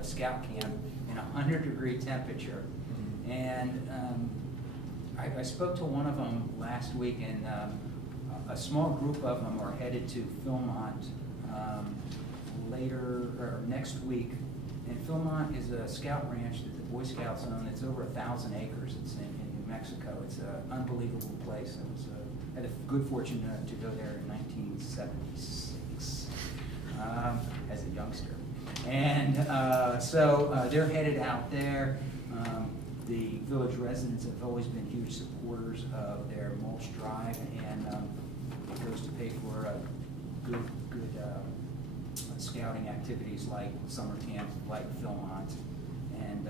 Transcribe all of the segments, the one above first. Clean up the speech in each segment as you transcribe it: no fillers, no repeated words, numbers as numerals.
a scout camp in a 100-degree temperature. And I spoke to one of them last week, and a small group of them are headed to Philmont next week. And Philmont is a scout ranch that the Boy Scouts own. It's over 1,000 acres. It's in New Mexico. It's an unbelievable place. I had a good fortune to go there in 1976 as a youngster. And so they're headed out there. The village residents have always been huge supporters of their mulch drive, and it goes to pay for good scouting activities like summer camp, like Philmont. And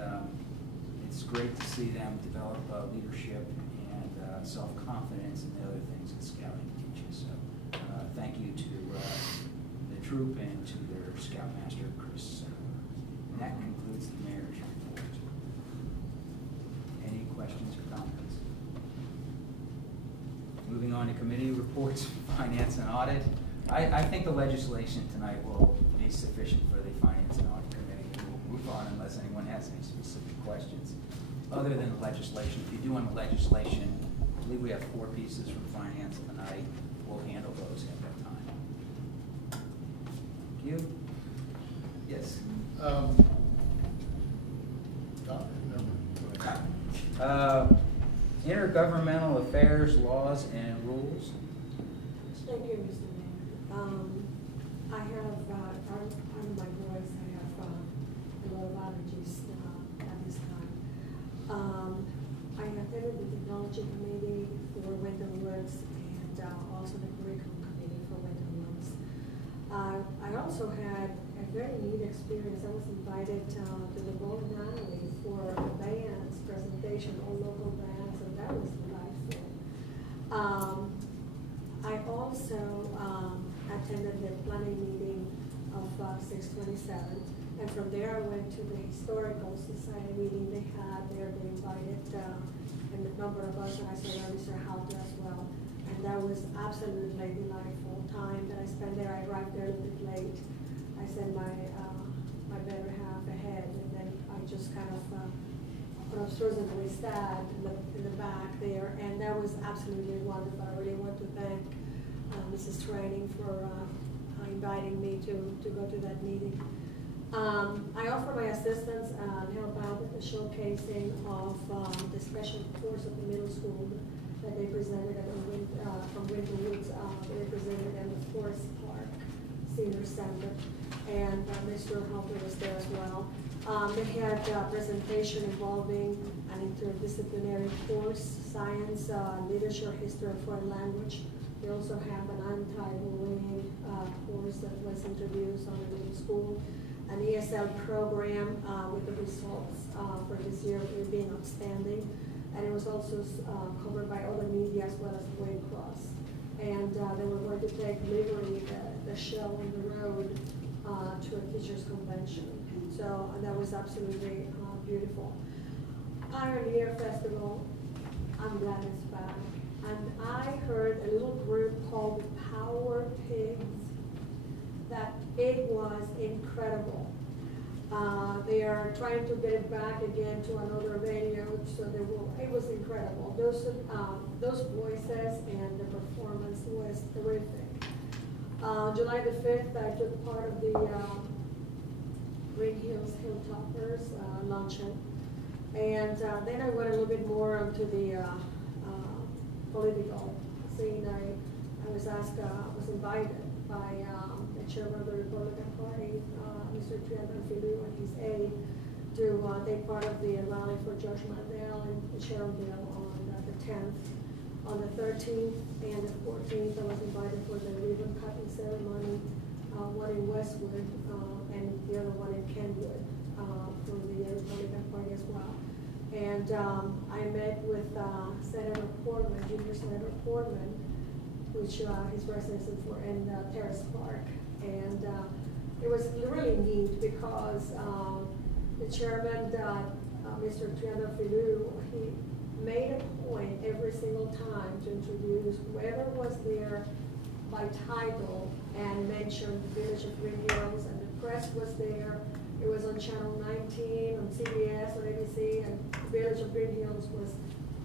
it's great to see them develop leadership and self-confidence and the other things that scouting teaches. So thank you to the troop and to their scoutmaster, Chris. And that concludes the mayor's report. Any questions or comments? Moving on to committee reports, finance and audit. I think the legislation tonight will be sufficient for the finance and audit committee. We'll move on unless anyone has any specific questions. Other than the legislation, if you do on the legislation, I believe we have 4 pieces from finance tonight. We'll handle those at that time. Thank you. Yes. Intergovernmental affairs, laws, and rules. Thank you, Mr. Mayor. I have, pardon my voice, I have a lot of allergies at this time. I attended the technology committee for Winter Woods and also the curriculum committee for Winter Woods. I also had a very neat experience. I was invited to the Golden Alley for a band's presentation, all local bands, and that was delightful. I also attended the planning meeting of 627, and from there I went to the Historical Society meeting they had there. They invited and a number of us, and I saw Mr. Halter as well, and that was absolutely delightful time that I spent there. I arrived there a little bit late. I sent my better half ahead, and then I just kind of observantly sat in the back there, and that was absolutely wonderful. I really want to thank Mrs. Training for inviting me to go to that meeting. I offer my assistance and help out with the showcasing of the special course of the middle school that they presented from Winter Woods. They presented at the Forest Park Senior Center, and Mr. Halter was there as well. They had a presentation involving an interdisciplinary course, science, literature, history, and foreign language. They also have an anti-bullying course that was introduced on the middle school, an ESL program with the results for this year being outstanding, and it was also covered by other media as well as Red Cross. And they were going to take Liberty, the show on the road, to a teachers' convention. So that was absolutely beautiful. Pioneer Festival, I'm glad it's back. And I heard a little group called the Power Pigs, that it was incredible. They are trying to get it back again to another venue, so it was incredible. Those voices and the performance was terrific. July the 5th, I took part of the Greenhills Hilltoppers luncheon. And then I went a little bit more onto the political scene. I was invited by the chairman of the Republican Party, Mr. Triana Filou, and his aide, to take part of the rally for George Mandel in Sherrillville on the 10th. On the 13th and the 14th, I was invited for the ribbon cutting ceremony, one in Westwood and the other one in Kenwood for the Republican Party as well. And I met with Senator Portman, Junior Senator Portman, which his residence is in Terrace Park. And it was really neat because the chairman, Mr. Triana Filou, he made a point every single time to introduce whoever was there by title and mention the village of Greenhills, and the press was there, It was on Channel 19, on CBS, on ABC, and the village of Greenhills was,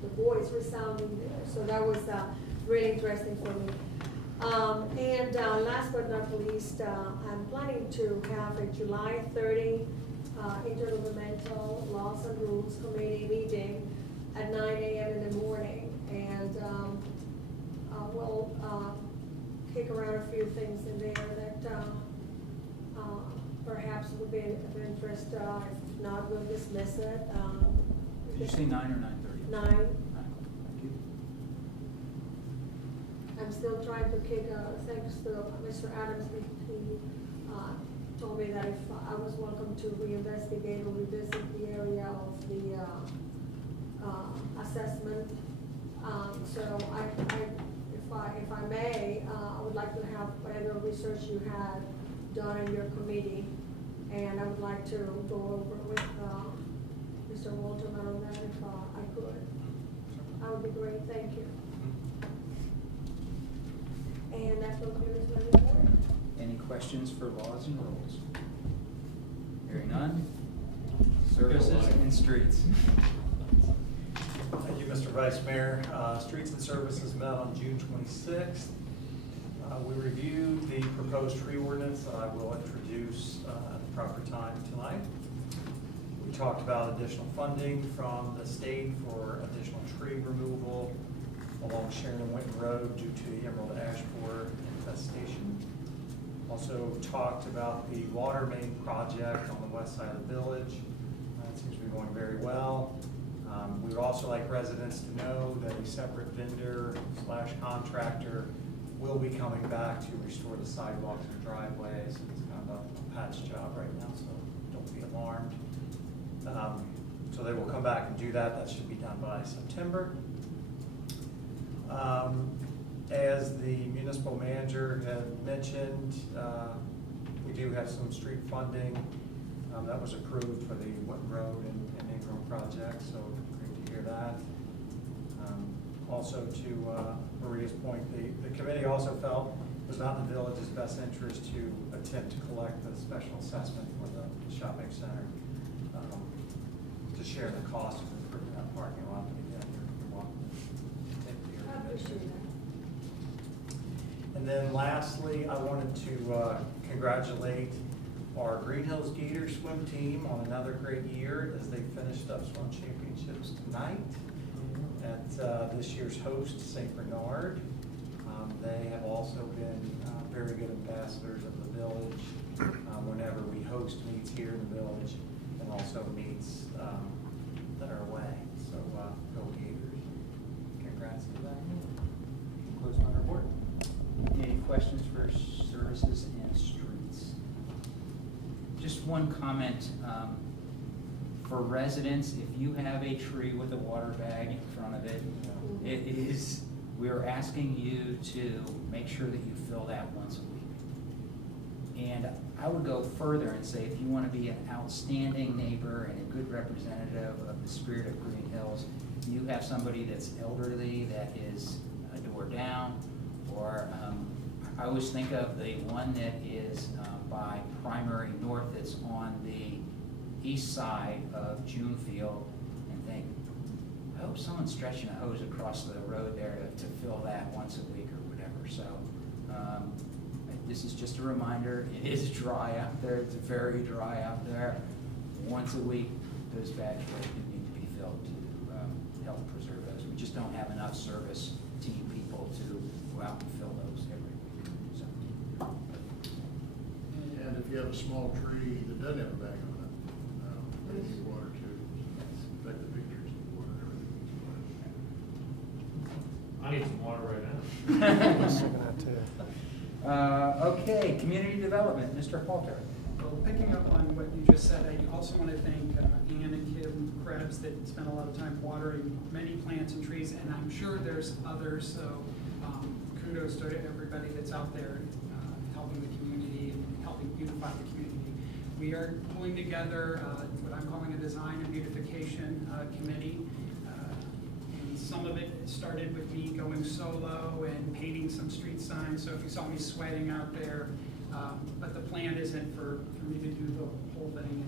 the voice resounding there. So that was really interesting for me. And last but not least, I'm planning to have a July 30 intergovernmental laws and rules committee meeting at 9 a.m. in the morning. And we'll kick around a few things in there that perhaps would be of interest. If not, we'll dismiss it. Did you say 9 or 9:30? 9. 9. Thank you. I'm still trying to kick, thanks to Mr. Adams, he told me that if I was welcome to reinvestigate or revisit the area of the assessment. So if I may, I would like to have whatever research you had done in your committee, and I would like to go over with Mr. Walterman on that if I could. That would be great, thank you. And that concludes my report. Any questions for laws and rules? Hearing none. Services and streets. Thank you, Mr. Vice Mayor. Streets and Services met on June 26th. We reviewed the proposed tree ordinance that I will introduce at the proper time tonight. We talked about additional funding from the state for additional tree removal along Sharon and Winton Road due to the emerald ash borer infestation. Also talked about the water main project on the west side of the village. It seems to be going very well. We would also like residents to know that a separate vendor / contractor will be coming back to restore the sidewalks and driveways. It's kind of a patch job right now, so don't be alarmed. So they will come back and do that. That should be done by September. As the municipal manager had mentioned, we do have some street funding that was approved for the Winton Road and Ingram project, so great to hear that. Also to Maria's point, the committee also felt it was not in the village's best interest to attempt to collect the special assessment for the shopping center to share the cost of improving that parking lot. But again, you're welcome to take the I appreciate that. And then lastly, I wanted to congratulate our Greenhills Gator swim team on another great year as they finished up swim championships tonight at this year's host, St. Bernard. They have also been very good ambassadors of the village whenever we host meets here in the village and also meets that are away. So go Gators. Congrats to them. Close my report. Any questions for services and streets? Just one comment. For residents, if you have a tree with a water bag in front of it, we're asking you to make sure that you fill that once a week. And I would go further and say if you want to be an outstanding neighbor and a good representative of the spirit of Greenhills, you have somebody that's elderly that is a door down, or I always think of the one that is by Primary North that's on the east side of Junefield, and think, I hope someone's stretching a hose across the road there to fill that once a week or whatever. So this is just a reminder. It is dry out there. It's very dry out there. Once a week, those bags really do need to be filled to help preserve those. We just don't have enough service team people to go out and fill those every week. So. And if you have a small tree that doesn't have a bag on it, they need water too. In fact, the pictures need water and everything. I need some water right now. Okay, community development, Mr. Halter. Well, picking up on what you just said, I also want to thank Ann and Kim Krebs that spent a lot of time watering many plants and trees, and I'm sure there's others, so kudos to everybody that's out there helping the community and helping beautify the community. We are pulling together what I'm calling a design and beautification committee. And some of it started with me going solo and painting some street signs. So if you saw me sweating out there, but the plan isn't for me to do the whole thing.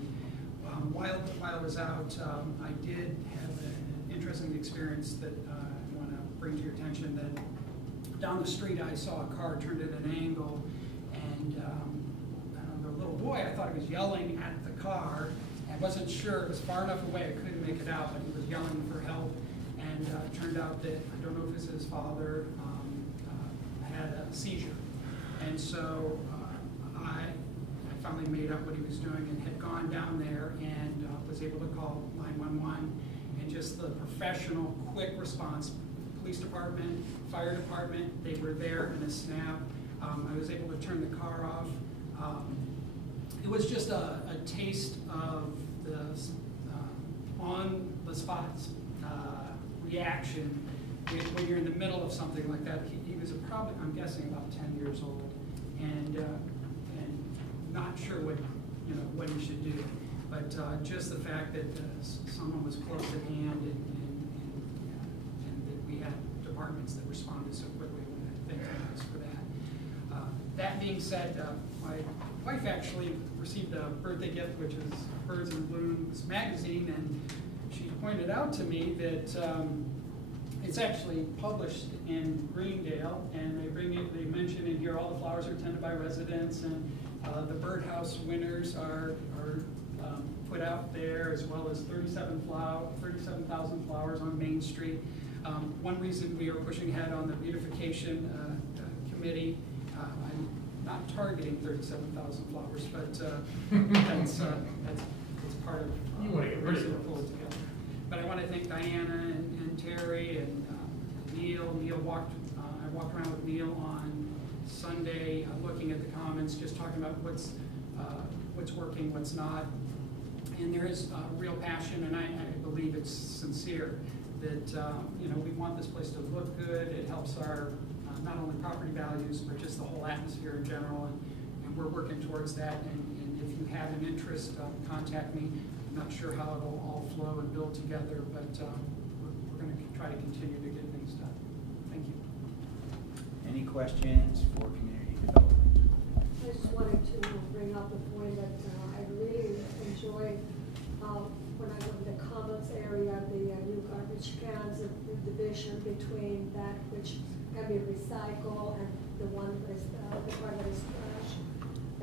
And while I was out, I did have an interesting experience that I want to bring to your attention. That down the street I saw a car turned at an angle, and the little boy, I thought he was yelling at the car. I wasn't sure, it was far enough away I couldn't make it out, but he was yelling for help. And it turned out that, I don't know if it was his father, had a seizure. And so I finally made out what he was doing and had gone down there and was able to call 911. And just the professional, quick response, police department, fire department, they were there in a snap. I was able to turn the car off. It was just a taste of the on-the-spot reaction when you're in the middle of something like that. He was probably, I'm guessing, about 10 years old, and not sure what he should do. But just the fact that someone was close at hand, and that we had departments that responded so quickly, I thank you for that. That being said, my wife actually received a birthday gift, which is Birds and Blooms magazine, and she pointed out to me that it's actually published in Greendale, and they mention in here all the flowers are tended by residents, and the birdhouse winners are put out there, as well as 37,000 flowers on Main Street. One reason we are pushing ahead on the beautification committee, I'm not targeting 37,000 flowers, but that's part of You want to get the rid reason of to pull it together. But I want to thank Diana and Terry and Neil. I walked around with Neil on Sunday, looking at the comments, just talking about what's working, what's not. And there is real passion, and I believe it's sincere, that we want this place to look good. It helps our not only property values, but just the whole atmosphere in general, and we're working towards that. And if you have an interest, contact me. I'm not sure how it'll all flow and build together, but we're going to try to continue to get things done. Thank you. Any questions for community development? I just wanted to bring up the point that I really enjoy when I go to the commons area, the new garbage cans, the division between that which can be recycled and the one that is the part that is trash.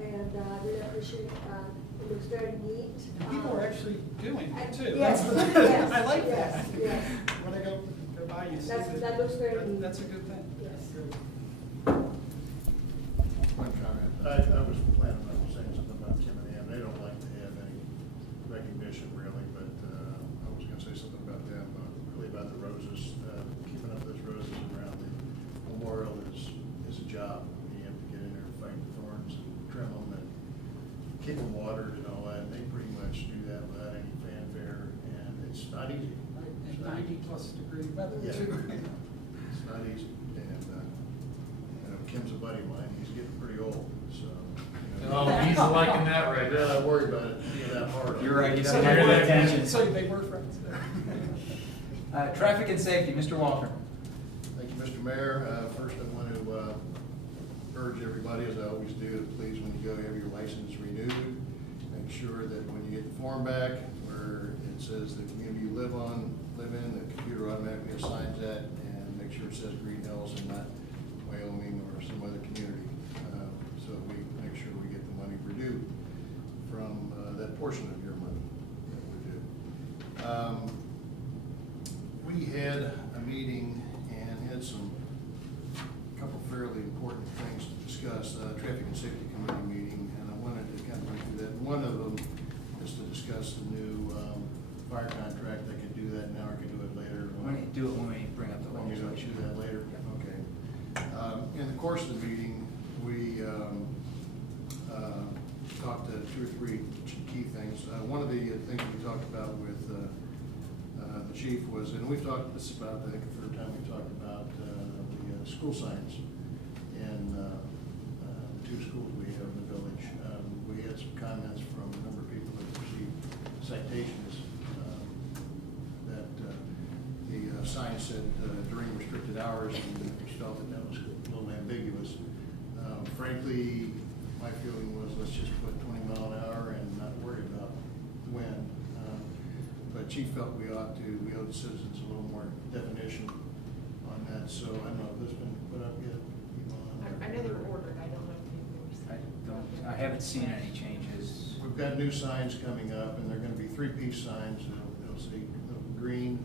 And I really appreciate it looks very neat. And people are actually doing it too. Yes, That's- yes, I like yes, that. yes. When I go by, you see That looks very neat. That's a good thing. Yes. Good. One comment. I was planning on saying something about Kim and Ann. They don't like to have any recognition really, but I was gonna say something about them, really about the roses. Keeping up those roses around the memorial is a job. You have to get in there and fight the thorns and trim them and keep them watered and all that. And they pretty much do that without any fanfare, and it's not easy. Right, It's and not 90-plus-degree weather Yeah. too. It's not easy, and Kim's a buddy of mine. He's getting pretty old, so. Oh, he's liking that right Yeah, now. I worry about it being that hard. You're right, you So don't they have were- any attention. So they were friends. Traffic and safety, Mr. Walter. Thank you, Mr. Mayor. First, I want to urge everybody, as I always do, to please, when you go have your license renewed, make sure that when you get the form back, where it says the community you live in, the computer automatically assigns that, and make sure it says Greenhills and not Wyoming or some other community, so we make sure we get the money we're due from that portion of your money that we're due. We had a meeting and had a couple fairly important things to discuss, traffic and safety committee meeting, and I wanted to kind of run through that. One of them is to discuss the new fire contract. I could do that now, or I could do it later. Why don't you do it when we bring up the Want me to legislation? do that later? Okay. In the course of the meeting, we talked to 2 or 3 key things. One of the things we talked about with the chief was, and we've talked, this is about, I think, the third time we talked about the school signs in the 2 schools we have in the village. We had some comments from a number of people that received citations that the sign said during restricted hours, and we felt that was a little ambiguous. Frankly, my feeling was, let's just put 20 mile an hour and not worry about the wind. But Chief felt we owe the citizens a little more definition on that, so I don't know if this has been put up yet. I know they were ordered, I don't know if they were. I haven't seen any changes. We've got new signs coming up, and they're gonna be 3-piece signs. They'll say green,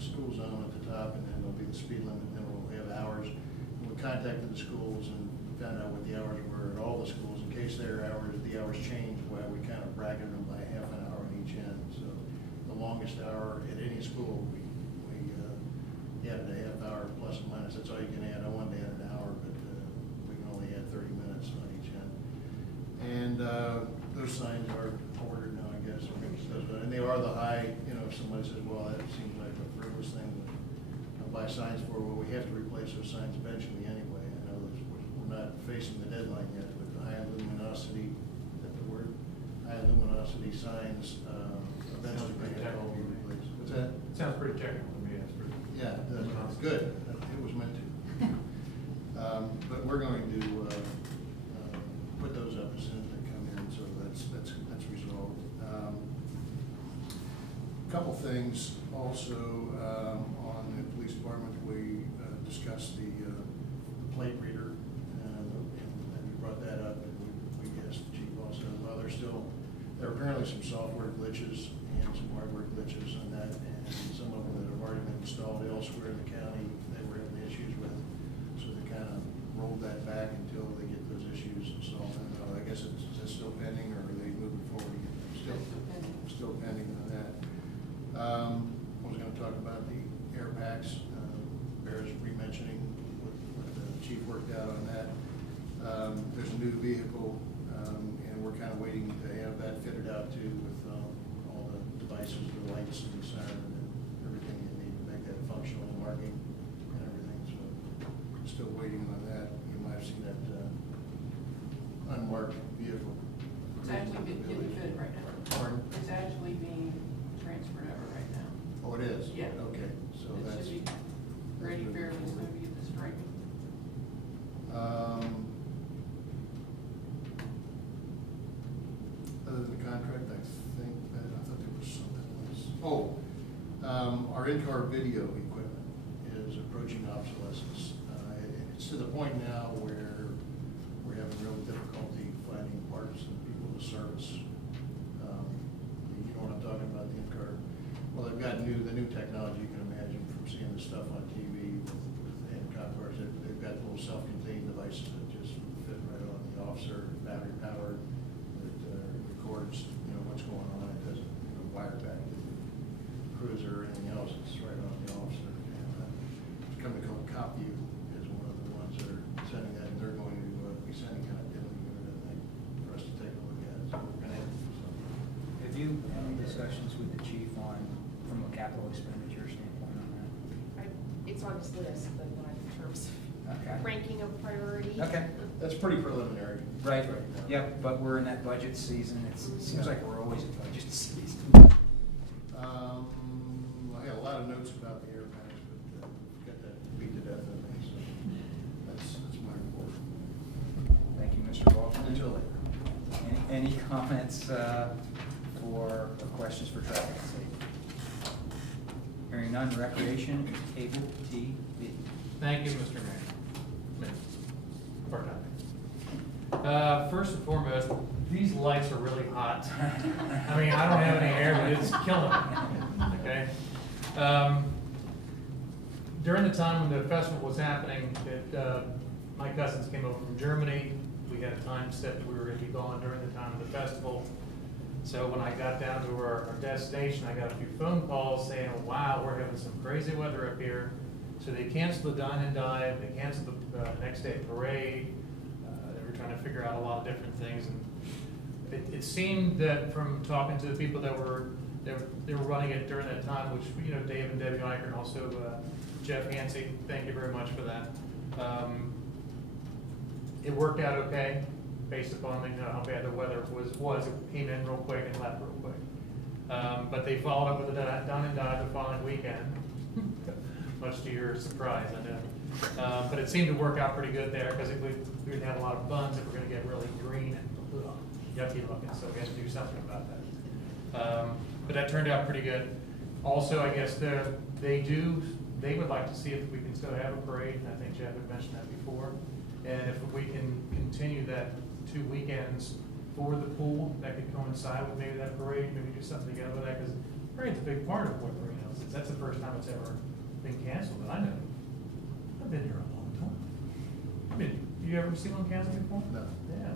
school zone at the top, and then there'll be the speed limit, and then we'll have hours. And we contacted the schools and found out what the hours were at all the schools, in case the hours change, while we kind of bracketed them by half an hour on each end. So the longest hour at any school, we added a half hour plus or minus. That's all you can add. I wanted to add an hour, but we can only add 30 minutes on each end. And those signs are ordered now, I guess. And they are the high, if somebody says, well, that seems like a frivolous thing to buy signs for, well, we have to replace those signs eventually anyway. I know we're not facing the deadline yet, but the high luminosity, is that the word? High luminosity signs eventually may have to all be replaced. What's that? Sounds pretty technical to me, that's pretty. Yeah, that's good. It was meant to. But we're going to put those up as soon as they come in, so that's resolved. Couple things also on the police department. We discussed the plate reader, and we brought that up, and we asked the chief also. Well, there are apparently some software glitches and some hardware glitches on that, and some of them that have already been installed elsewhere in the county they were having issues with, so they kind of rolled that back until they get those issues solved. I guess it's still pending, or are they moving forward? Still pending on that. I was going to talk about the air packs. Bears re-mentioning what the chief worked out on that. There's a new vehicle, and we're kind of waiting to have that fitted out too, with all the devices, the lights, and the siren, and everything you need to make that functional, marking and everything. So still waiting on that. You might have seen that unmarked vehicle. It's actually getting fitted right now. Pardon? It's actually being transferred over right now. Oh, it is? Yeah. Okay, so It that's. should be ready fairly soon to get the striping. Other than the contract, I thought there was something else. Oh, our in-car video equipment is approaching obsolescence. It's to the point now where we're having real difficulty finding parts and people to service. You know what I'm talking about, the in-car? Well, they've got the new technology you can imagine from seeing the stuff on TV with in-car cars. They've got little self-contained devices that just fit right on the officer, battery powered, that records, what's going on. It doesn't, wire back to the cruiser or anything else. It's right on the officer. And it's a company called CopView is one of the ones that are sending that, and they're going to be sending out a demo unit, I think, for us to take a look at. So we're going to have some. Have you had any discussions with the chief from a capital expenditure standpoint on that? It's on this list, but not in terms Okay. of ranking of priority. Okay. That's pretty preliminary. Right, now. yep, but we're in that budget season. It seems like we're always in budget season. I had a lot of notes about the air packs, but got that beat to death of me, so that's my report. Thank you, Mr. Walton. Until later. Any comments or questions for traffic and safety? Hearing none, recreation, cable TV. Thank you, Mr. Mayor. First and foremost, these lights are really hot. I mean, I don't have any hair, but it's killing me, okay? During the time when the festival was happening, my cousins came over from Germany. We had a time set that we were gonna be gone during the time of the festival. So when I got down to our destination, I got a few phone calls saying, wow, we're having some crazy weather up here. So they canceled the dine and dive, they canceled the next day parade. They were trying to figure out a lot of different things. And it seemed that from talking to the people that were running it during that time, which, Dave and Debbie Eicher, and also Jeff Yancey, thank you very much for that. It worked out okay, based upon how bad the weather was. It came in real quick and left real quick. But they followed up with a dine and dive the following weekend, much to your surprise, I know. But it seemed to work out pretty good there, because we didn't have a lot of buns that were gonna get really green and yucky looking, so we had to do something about that. But that turned out pretty good. Also, I guess they would like to see if we can still have a parade, and I think Jeff had mentioned that before. And if we can continue that 2 weekends for the pool, that could coincide with maybe that parade, maybe do something together with that, because parade's a big part of what Greenhills is. That's the first time it's ever been canceled that I know. I've been here a long time. I mean, you ever seen one canceled before? No. Yeah,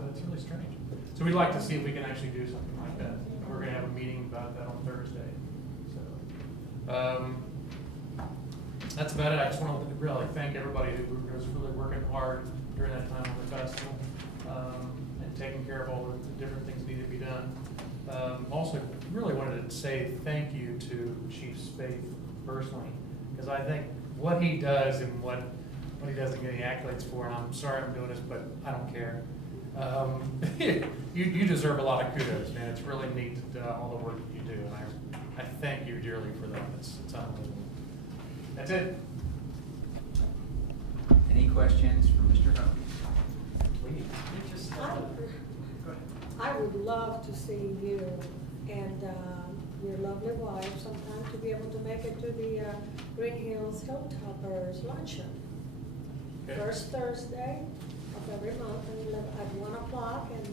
that's really strange. So we'd like to see if we can actually do something like that. And we're gonna have a meeting about that on Thursday, so. That's about it. I just want to really thank everybody who was really working hard during that time of the festival, and taking care of all the different things that needed to be done. Also, really wanted to say thank you to Chief Spaeth personally, because I think what he does and what he doesn't get any accolades for, and I'm sorry I'm doing this, but I don't care. You deserve a lot of kudos, man. It's really neat all the work that you do, and I thank you dearly for that. It's unbelievable. That's it. Any questions for Mr. Hope? You just, go ahead. I would love to see you and your lovely wife sometime to be able to make it to the Greenhills Hilltoppers luncheon. Okay. First Thursday of every month at 1 o'clock, and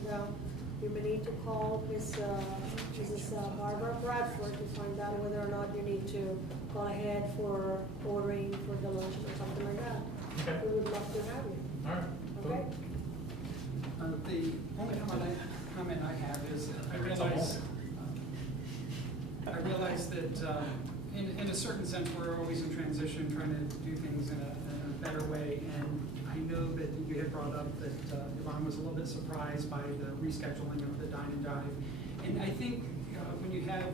you may need to call Mrs. Barbara Bradford to find out whether or not you need to go ahead for ordering for the luncheon or something like that. Okay. We would love to have you. All right. Cool. Okay? The only comment I have is I realize that in a certain sense, we're always in transition, trying to do things in a better way. And I know that you had brought up that Yvonne was a little bit surprised by the rescheduling of the Dine and Dive. And I think when you have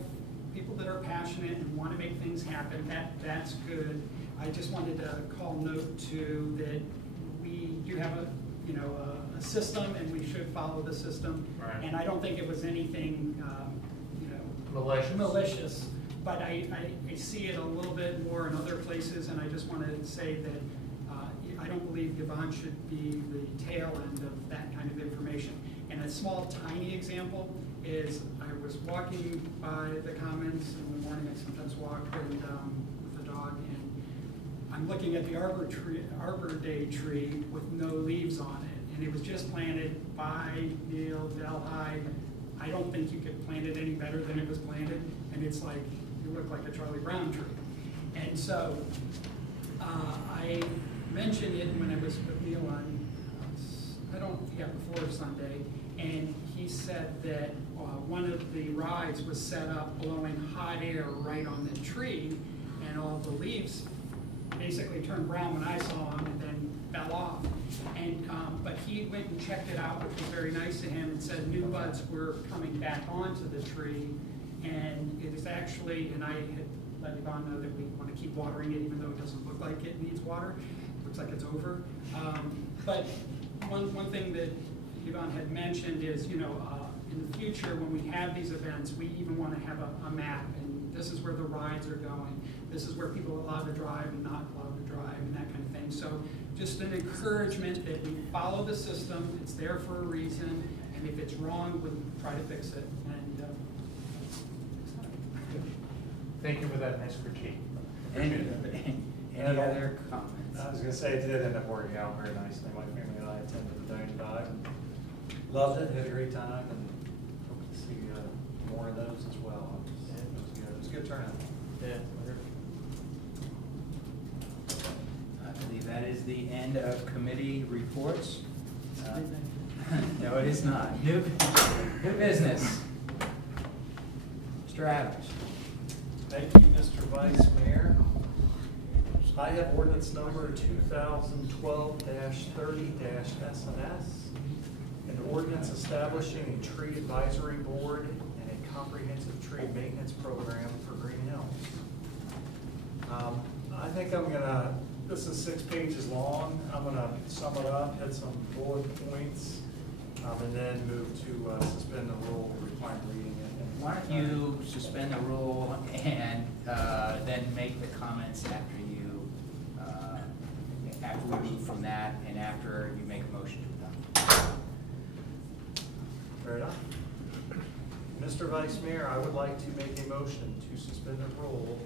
people that are passionate and want to make things happen, that's good. I just wanted to call note to that we do have a system, and we should follow the system. Right. And I don't think it was anything malicious, but I see it a little bit more in other places, and I just wanted to say that I don't believe Yvonne should be the tail end of that kind of information. And a small, tiny example is I was walking by the Commons in the morning. I sometimes walk with the dog, and I'm looking at the Arbor Day tree with no leaves on it. And it was just planted by Neil Delhi. I don't think you could plant it any better than it was planted. And it's like, you look like a Charlie Brown tree. And so I mentioned it when I was with Neil on, before Sunday. And he said that one of the rides was set up blowing hot air right on the tree, and all the leaves basically turned brown when I saw them and then fell off. And but he went and checked it out, which was very nice of him, and said new buds were coming back onto the tree. And it is actually, and I had let Yvonne know that we want to keep watering it, even though it doesn't look like it needs water. Looks like it's over. But one thing that Yvonne had mentioned is, in the future when we have these events, we even want to have a map, and this is where the rides are going. This is where people are allowed to drive and not allowed to drive, and that kind of thing. So just an encouragement that we follow the system. It's there for a reason, and if it's wrong, we try to fix it. And Thank you for that nice critique. Any other comments? I was going to say, it did end up working out very nicely. My family and I attended the Dine and Dive. Loved it, had a great time, and hope to see more of those as well. It was good. It was a good turnout. Yeah. I believe that is the end of committee reports. No, it is not. New business. Mr. Adams. Thank you, Mr. Vice Mayor. I have ordinance number 2012-30-SNS, an ordinance establishing a tree advisory board and a comprehensive tree maintenance program for Greenhills. I think this is 6 pages long. I'm gonna sum it up, hit some bullet points, and then move to suspend the rule, require reading it. Why don't you suspend the rule and then make the comments after you after we move from that and after you make a motion to adopt. Fair enough. Mr. Vice Mayor, I would like to make a motion to suspend the rule,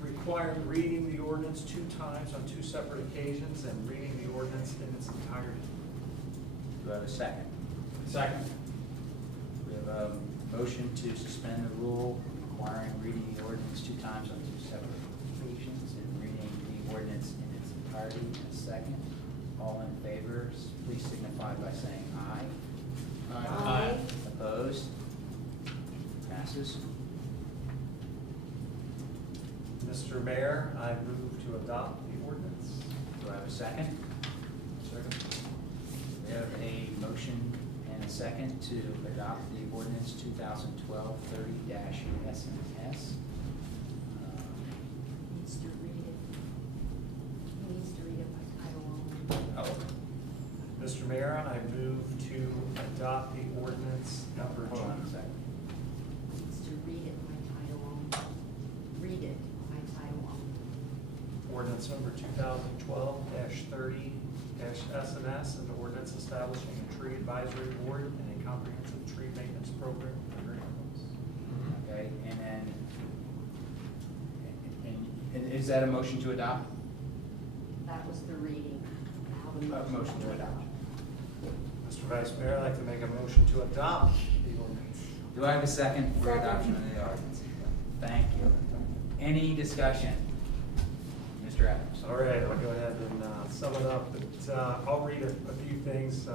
requiring reading the ordinance 2 times on 2 separate occasions and reading the ordinance in its entirety. Do I have a second? Second. We have a motion to suspend the rule requiring reading the ordinance 2 times on 2 separate occasions and reading the ordinance in its entirety. A second. All in favor, please signify by saying aye. Aye. Opposed? Passes. Mr. Mayor, I move to adopt the ordinance. Do I have a second? Second. We have a motion and a second to adopt the ordinance 2012-30-USNS. Needs to read it. He needs to read it by title only. Oh, Mr. Mayor, I move to adopt the ordinance number hold on a second. Needs to read it by title only. Read it by title only. Ordinance number 2012-30-SNS, an ordinance establishing a tree advisory board and a comprehensive tree maintenance program for Greenhills. Okay, and then, and is that a motion to adopt? That was the reading. Now the Motion to adopt. Mr. Vice Mayor, I'd like to make a motion to adopt the ordinance. Do I have a second for Second. adoption of the ordinance? Thank you. Any discussion? Mr. Adams? All right, I'll go ahead and sum it up, but I'll read a few things.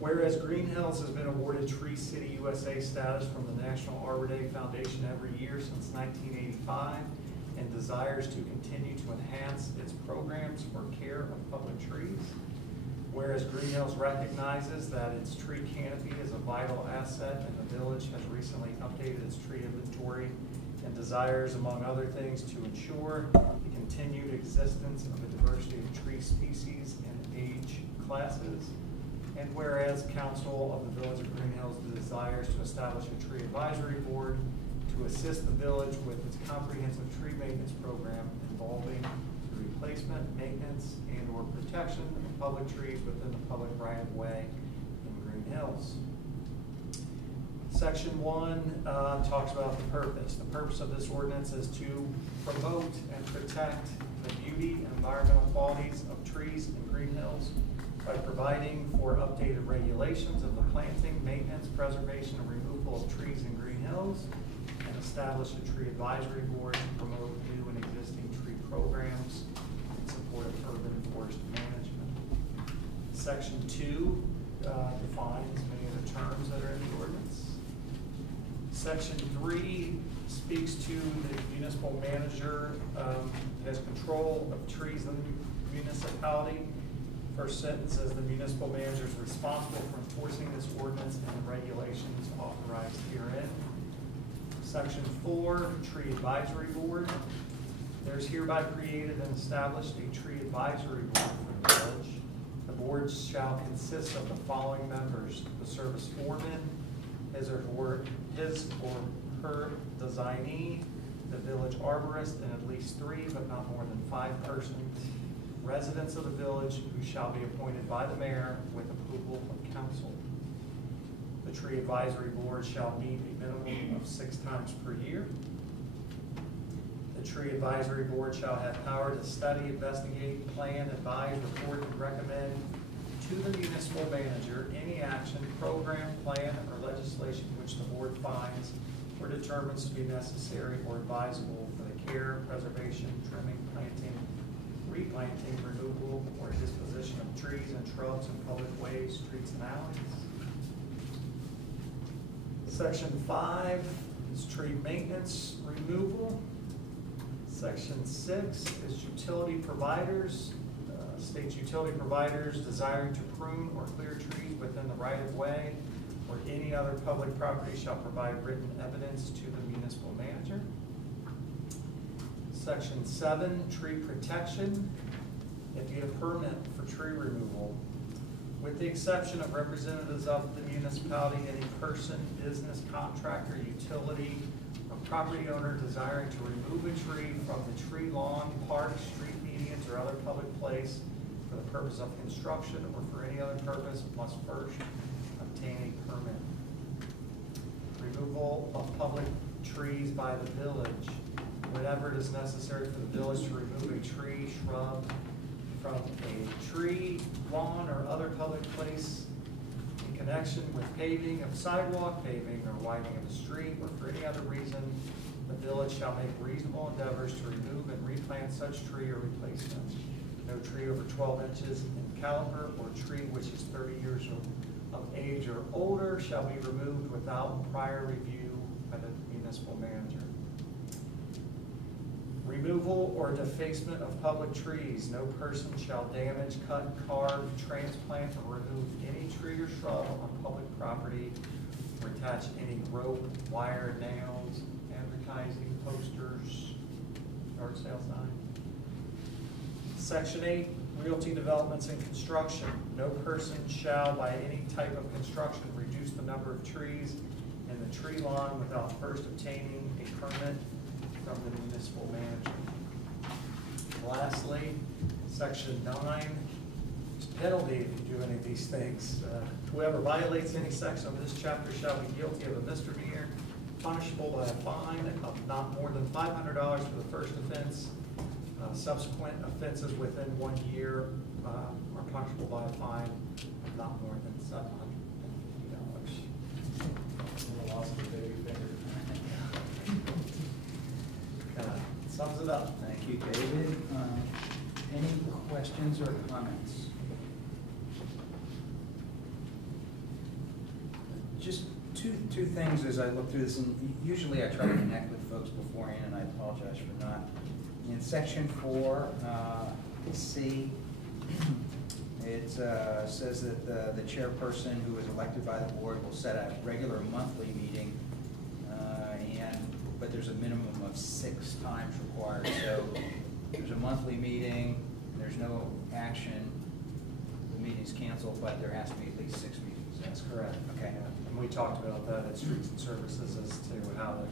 Whereas Greenhills has been awarded Tree City USA status from the National Arbor Day Foundation every year since 1985 and desires to continue to enhance its programs for care of public trees. Whereas Greenhills recognizes that its tree canopy is a vital asset and the village has recently updated its tree inventory and desires, among other things, to ensure the continued existence of a diversity of tree species and age classes. And whereas Council of the Village of Greenhills desires to establish a tree advisory board to assist the village with its comprehensive tree maintenance program involving the replacement, maintenance, and/or protection of public trees within the public right-of-way in Greenhills. Section 1 talks about the purpose. The purpose of this ordinance is to promote and protect the beauty and environmental qualities of trees in Greenhills by providing for updated regulations of the planting, maintenance, preservation, and removal of trees in Greenhills, and establish a tree advisory board to promote new and existing tree programs in support of urban forest management. Section 2 defines many of the terms that are in the ordinance. Section 3 speaks to the municipal manager has control of trees in the municipality. First sentence says the municipal manager is responsible for enforcing this ordinance and the regulations authorized herein. Section 4, Tree Advisory Board. There's hereby created and established a tree advisory board for the village. The board shall consist of the following members: the service foreman, his or her designee, the village arborist, and at least 3, but not more than 5 persons, residents of the village who shall be appointed by the mayor with approval of council. The tree advisory board shall meet a minimum of 6 times per year. The tree advisory board shall have power to study, investigate, plan, advise, report, and recommend to the municipal manager any action, program, plan, or legislation which the board finds or determines to be necessary or advisable for the care, preservation, trimming, planting, replanting, removal, or disposition of trees and shrubs in public ways, streets, and alleys. Section 5 is tree maintenance removal. Section 6 is utility providers. States utility providers desiring to prune or clear trees within the right-of-way or any other public property shall provide written evidence to the municipal manager. Section 7, tree protection. You have to get a permit for tree removal. With the exception of representatives of the municipality, any person, business, contractor, utility, or property owner desiring to remove a tree from the tree, lawn, park, street, medians, or other public place for the purpose of construction or for any other purpose must first obtain a permit. Removal of public trees by the village. Whenever it is necessary for the village to remove a tree, shrub from a tree, lawn, or other public place in connection with paving of sidewalk, paving or widening of a street, or for any other reason, the village shall make reasonable endeavors to remove and replant such tree or replacement. No tree over 12 inches in caliber or tree which is 30 years of age or older shall be removed without prior review by the municipal manager. Removal or defacement of public trees. No person shall damage, cut, carve, transplant, or remove any tree or shrub on public property, or attach any rope, wire, nails, advertising, posters, yard sale sign. Section 8, realty developments and construction. No person shall, by any type of construction, reduce the number of trees in the tree lawn without first obtaining a permit from the municipal manager. Lastly, section 9, penalty if you do any of these things. Whoever violates any section of this chapter shall be guilty of a misdemeanor, punishable by a fine of not more than $500 for the first offense. Subsequent offenses within 1 year are punishable by a fine of not more than $750. Lost the baby finger. Sums it up. Thank you, David. Any questions or comments? Just two things as I look through this, and usually I try to connect with folks beforehand, and I apologize for not. In section 4, C, it says that the chairperson who is elected by the board will set a regular monthly meeting, but there's a minimum of 6 times required. So there's a monthly meeting, there's no action, the meeting's canceled, but there has to be at least 6 meetings. That's correct. Okay. And we talked about that at Streets and Services as to how to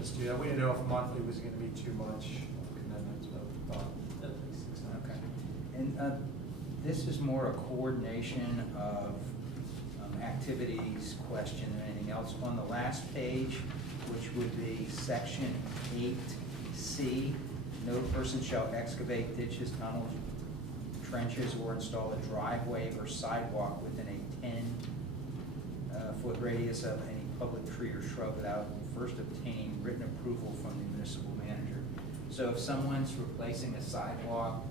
just do that. We didn't know if monthly was going to be too much commitment, but we thought at least 6 times. Okay. And this is more a coordination of activities question than anything else. On the last page, which would be section 8C, no person shall excavate ditches, tunnels, trenches, or install a driveway or sidewalk within a 10-foot radius of any public tree or shrub without first obtaining written approval from the municipal manager. So if someone's replacing a sidewalk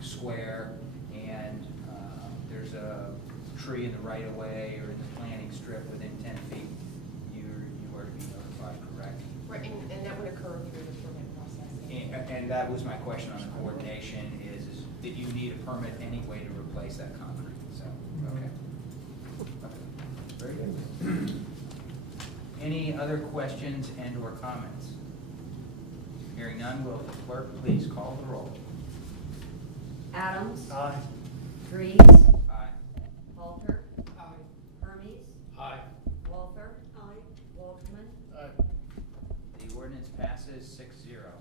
square and there's a tree in the right-of-way or in the planting strip within 10 feet, you are to be notified, correct? Right, and that would occur through the permit process. And that was my question on the coordination is that you need a permit anyway to replace that concrete, so, okay. Very good. Any other questions and or comments? Hearing none, will the clerk please call the roll? Adams. Aye. Drees. Aye. Halter. Aye. Hermes. Aye. Walther. Aye. Waldman. Aye. The ordinance passes 6-0.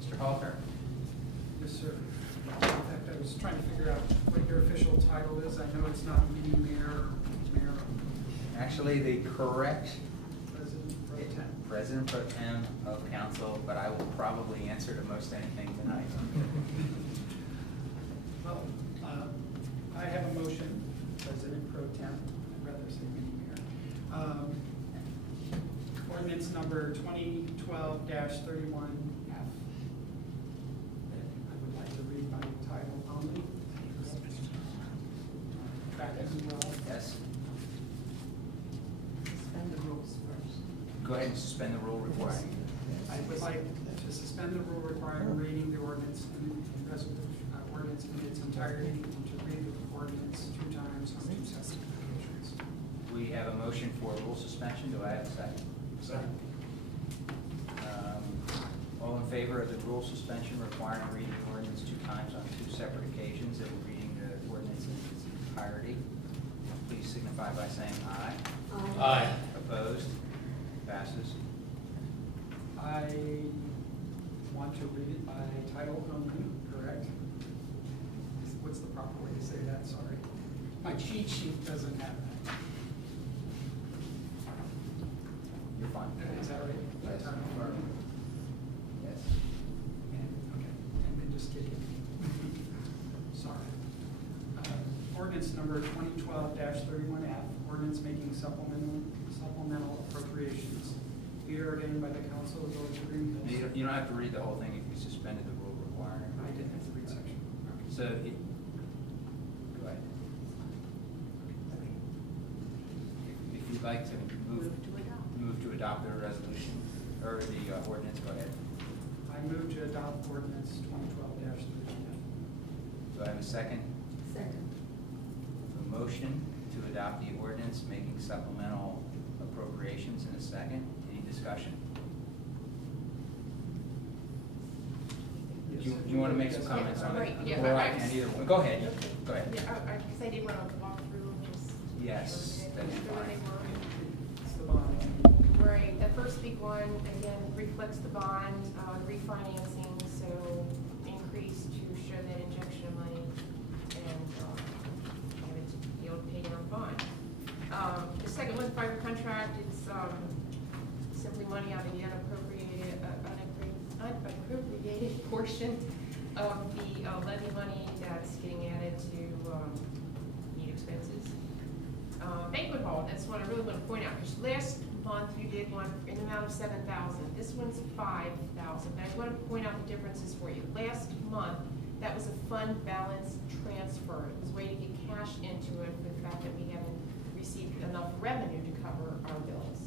Mr. Halter? Yes, sir. In fact, I was trying to figure out what your official title is. I know it's not mini mayor, mayor, Actually, the correct president pro tem. President Pro Tem of Council, but I will probably answer to most anything tonight. Well, I have a motion, President Pro Tem, I'd rather say mini mayor. Ordinance number 2012-31F. I would like to read by title only. Track as well. Yes? Suspend the rules first. Go ahead and suspend the rule requiring. I would like to suspend the rule requiring reading the ordinance and ordinance in its entirety and to read the ordinance 2 times on 2 separate occasions. We have a motion for rule suspension. Do I have a second? Second. All in favor of the rule suspension requiring reading the ordinance 2 times on 2 separate occasions and reading the ordinance in its entirety, please signify by saying aye. Aye. Opposed? Passes. I want to read it by title only, correct? What's the proper way to say that, sorry? My cheat sheet doesn't have that. You're fine. Is that right? By Yes. title only? Yes. Okay, and then just kidding. Sorry. Ordinance number 2012-31F, ordinance making supplemental appropriations. Be ordained by the Council of the Village of Greenhills. You don't have to read the whole thing if you suspended the rule requiring. I didn't have to read section. So, go ahead. If you'd like to Move to adopt. move to adopt the resolution, or the ordinance, go ahead. I move to adopt ordinance 2012-31F. Do I have a second? Second. A motion to adopt the ordinance making supplemental appropriations in a second. Any discussion? Do you want to make some comments on it? Right, yeah, Or I I can was- either one. Go ahead, go ahead. Yeah, because I did want to walk through just. Yes, sure that's where they fine. were. It's the bond. Right, the first big one, again, reflects the bond, refinancing, so increase to show that injection of money and have it be able to pay down bond. The second one, fire contract, it's simply money out of the unappropriated portion of the levy money that's getting added to need expenses. Banquet hall, that's what I really want to point out, because last month you did one in the amount of $7,000. This one's $5,000, but I want to point out the differences for you. Last month, that was a fund balance transfer. It was a way to get cash into it for the fact that we haven't received enough revenue to cover our bills.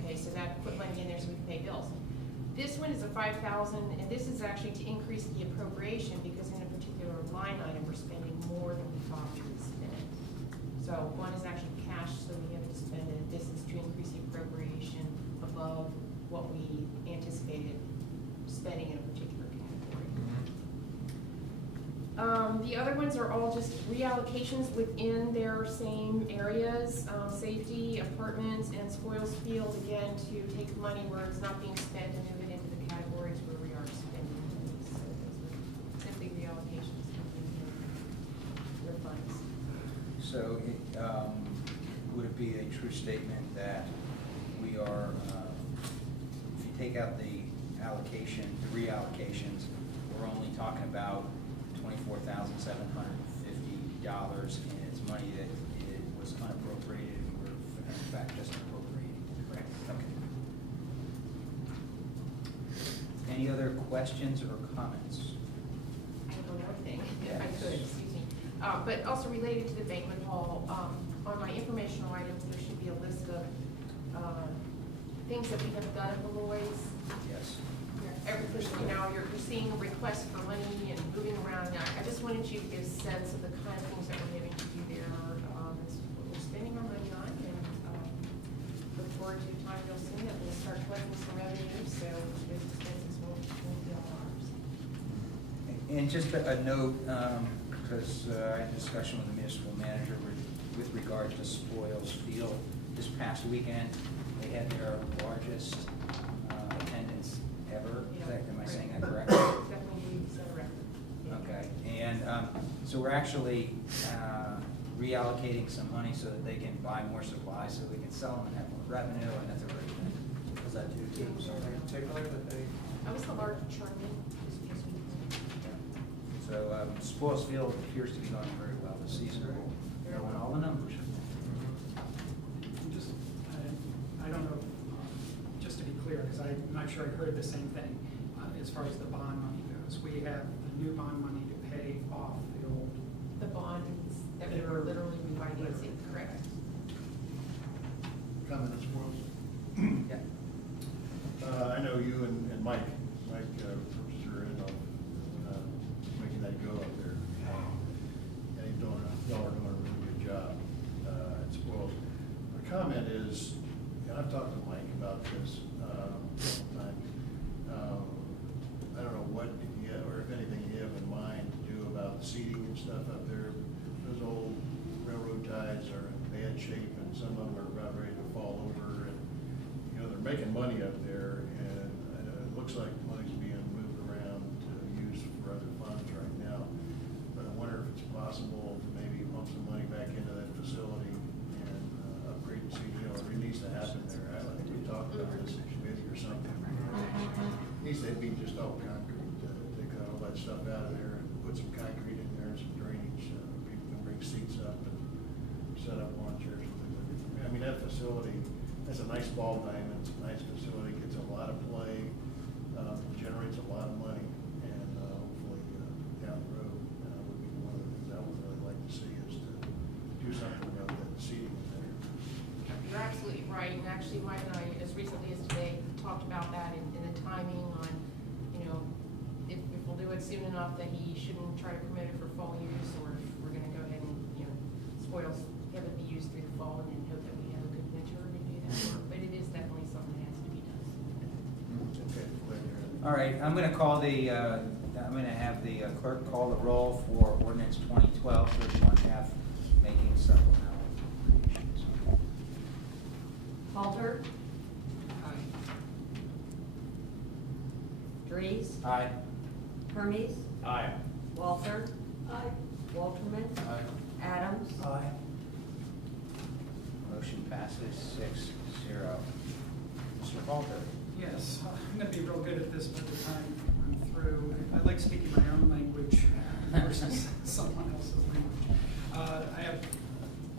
Okay, so that put money in there so we can pay bills. This one is a $5,000, and this is actually to increase the appropriation because in a particular line item, we're spending more than we thought we would spend. So one is actually cash, so we have to spend it. This is to increase the appropriation above what we anticipated spending in a particular category. The other ones are all just reallocations within their same areas, safety, apartments, and spoils field, again, to take money where it's not being spent and move it into the categories where we are spending money. So those are simply reallocations within their funds. So, would it be a true statement that we are, if you take out the allocation, the reallocations, we're only talking about $24,750, and it's money that it was unappropriated, and we're in fact just appropriating? Correct. Okay. Any other questions or comments? I have one more thing, if I Yes. could, excuse me. But also related to the banquet hall, on my informational items, there should be a list of things that we have done at Beloy's. Yes. Everything, you're seeing a request for money and moving around. I just wanted you to get a sense of the kind of things that we're having to do there. That's what we're spending our money on, and look forward to a time real soon that we'll start collecting some revenue, so those expenses won't be all ours. And just a note, because I had a discussion with the municipal manager with regard to Spoils Field this past weekend. They had their largest attendance ever. Am I saying that correct? Definitely set a record. Yeah. Okay, and so we're actually reallocating some money so that they can buy more supplies, so we can sell them and have more revenue, and that's a great thing. Was that due to something in particular that they? I was the large charming this past weekend. So Spoils Field appears to be going very well this season. We'll know in all the numbers. Just, I don't know, just to be clear, because I'm not sure I heard the same thing, as far as the bond money goes. We have the new bond money to pay off the old. The bonds that we were literally refinancing, correct? Comment on Spoils? Yeah. I know you and Mike purchased her in on making that go up there. And he's doing a really good job at Spoils. My comment is, and I've talked to Mike about this several times. I don't know what, or if anything, you have in mind to do about the seating and stuff up there. Those old railroad ties are in bad shape, and some of them are about ready to fall over. And they're making money up there, and they'd be just all concrete, take all that stuff out of there and put some concrete in there and some drainage, people can bring seats up and set up lawn chairs and things like that. I mean, that facility, that's a nice ball diamond, it's a nice facility, gets a lot of play, generates a lot of money, and hopefully down the road, would be one of the things I would really like to see is to do something about that seating in there. You're absolutely right, and actually Mike and I, as recently as today, talked about that in the timing on, if we'll do it soon enough that he shouldn't try to permit it for fall use, or if we're gonna go ahead and, spoils, have it be used through the fall and then hope that we have a good winter to do that work, but it is definitely something that has to be done. Okay, glad to hear that. All right, I'm gonna have the clerk call the roll for ordinance 2012-31F, making supplemental appropriations. Halter? Dries? Aye. Hermes? Aye. Walther? Aye. Walterman? Adams? Aye. Motion passes 6-0. Mr. Halter. Yes, I'm gonna be real good at this by the time I'm through. I like speaking my own language versus someone else's language. I have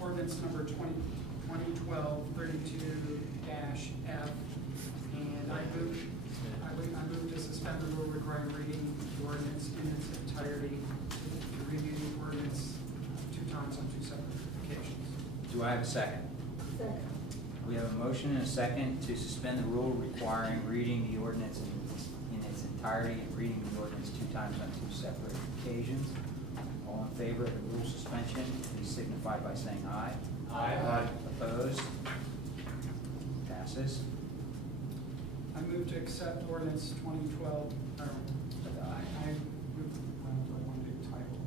ordinance number 2012-32-F, and I move to suspend the rule requiring reading the ordinance in its entirety, to review the ordinance 2 times on 2 separate occasions. Do I have a second? Second. We have a motion and a second to suspend the rule requiring reading the ordinance in its entirety and reading the ordinance 2 times on 2 separate occasions. All in favor of the rule suspension, please signify by saying aye. Aye. Opposed? Passes. I move to accept ordinance 2012, I move, one big title.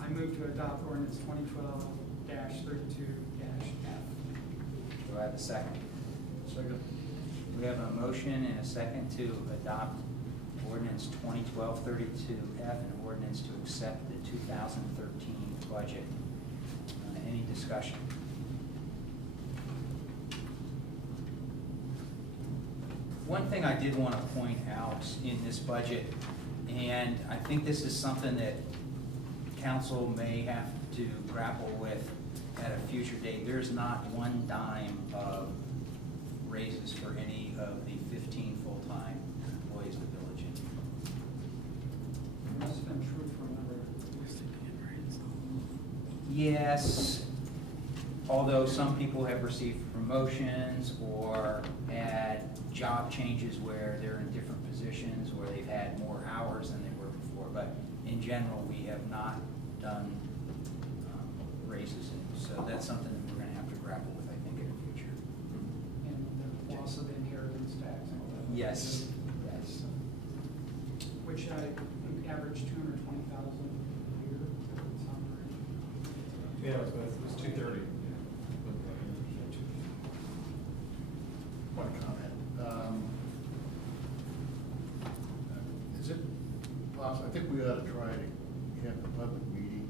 I move to adopt ordinance 2012-32-F. Do I have a second? Second. We have a motion and a second to adopt ordinance 2012-32F, an ordinance to accept the 2013 budget. Any discussion? One thing I did want to point out in this budget, and I think this is something that council may have to grapple with at a future date, there's not one dime of raises for any of the 15 full-time employees of the village. That's been true for a number of years. Yes, although some people have received promotions or had job changes where they're in different positions, where they've had more hours than they were before. But in general, we have not done raises, and so that's something that we're going to have to grapple with, I think, in the future. And the loss of inheritance tax and all that. Yes, yes. Which I think averaged 220,000 a year. Yeah, it was 230. One comment. Is it possible, I think we ought to try to have the public meeting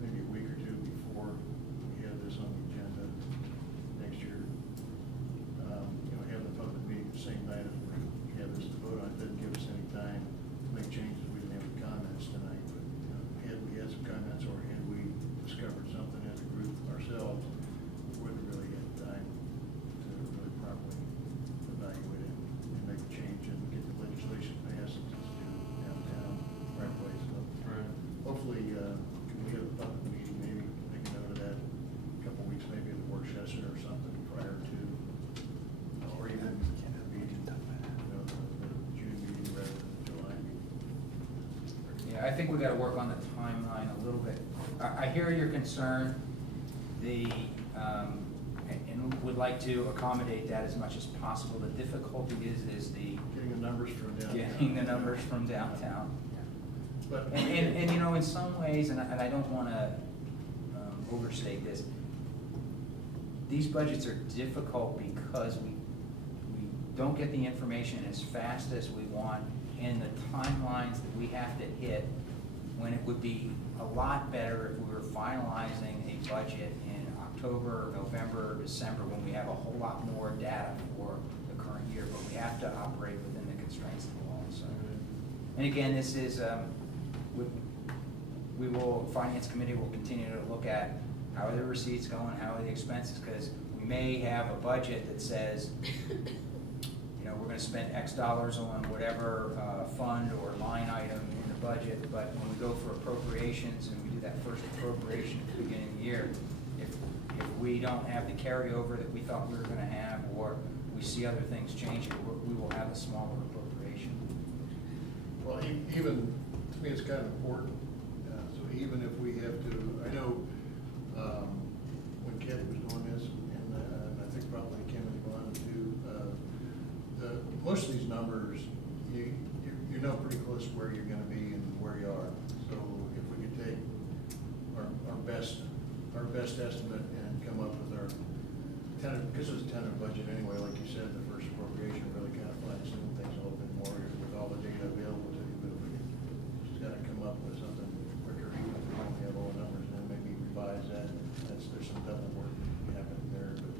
maybe a week or 2 before we have this on the agenda next year. Have the public meeting the same night as we have this to vote on. It doesn't give us any time to make changes. We didn't have the comments tonight, but had we had some comments, or had we discovered something as a group ourselves, we wouldn't really have time to really properly evaluate it and make a change and get the legislation passed to downtown right away. So hopefully, can we have a public meeting, maybe make a note of that, a couple weeks, maybe at the work session or something prior to, or even the meeting, the June meeting rather than the July meeting. Yeah, I think we got to work on the timeline a little bit. I hear your concern, and would like to accommodate that as much as possible. The difficulty is the Getting the numbers from downtown. getting the numbers from downtown. But. And in some ways, and I don't want to overstate this, these budgets are difficult because we don't get the information as fast as we want, and the timelines that we have to hit, when it would be a lot better if we were finalizing a budget in October, November, December, when we have a whole lot more data for the current year, but we have to operate within the constraints of the law, so. And again, this is, Finance Committee will continue to look at how are the receipts going, how are the expenses, because we may have a budget that says, you know, we're gonna spend X dollars on whatever fund or line item in the budget, but when we go for appropriations and we do that first appropriation at the beginning of the year, if we don't have the carryover that we thought we were gonna have, or we see other things changing, we will have a smaller appropriation. Well, even, to me, it's kind of important. So even if we have to, I know when Kathy was doing this, and I think probably Kim and Glenn too, most of these numbers, you know pretty close where you're going to be and where you are. So if we could take our best estimate and come up with our tentative, because it's a tentative budget anyway, like you said, the first appropriation really kind of flattens things a little bit more with all the data available to you. But if we could just got to come up with something quicker, even if we only have all the numbers, and then maybe revise that. There's some double work happening there, but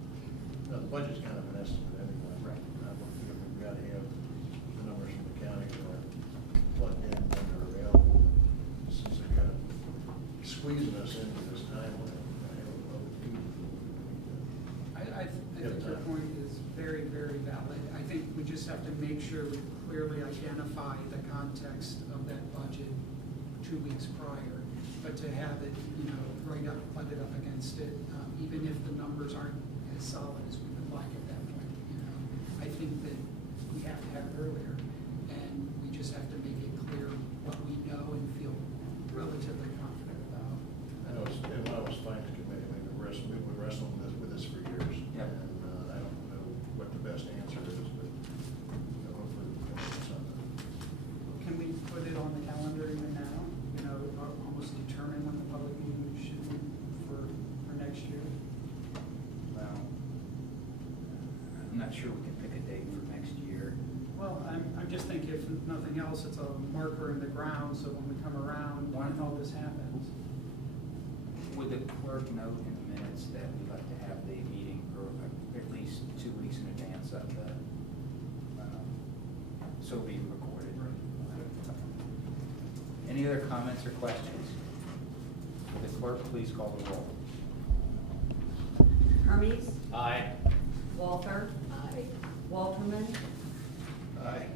no, the budget's kind of an estimate anyway. Right. We've got to have the numbers from the county that are plugged in and are available. Since they're kind of squeezing us into this timeline, I think your point is very, very valid. I think we just have to make sure we clearly identify the context of that budget 2 weeks prior, but to have it, you know, right up, butted up against it, even if the numbers aren't as solid as we would like at that point, you know. I think that we have to have it earlier, and we just have to make it clear what we know and feel relatively confident about. I know, and when I was finance committee, I mean, we've been wrestling with this for years. Yep. And I don't know what the best answer is, but hopefully we can do something. Can we put it on the calendar even now? You know, almost determine when the public meeting should be for next year? Well, I'm not sure we can pick a date for next year. Well, I'm just thinking, if nothing else, it's a marker in the ground, so when we come around, when all this happens. Would the clerk note in the minutes that we'd like to have the meeting for at least 2 weeks in advance of the, so it'll be recorded? Any other comments or questions? Will the clerk please call the roll? Hermes, Aye. Walter, Aye. Walterman, Aye.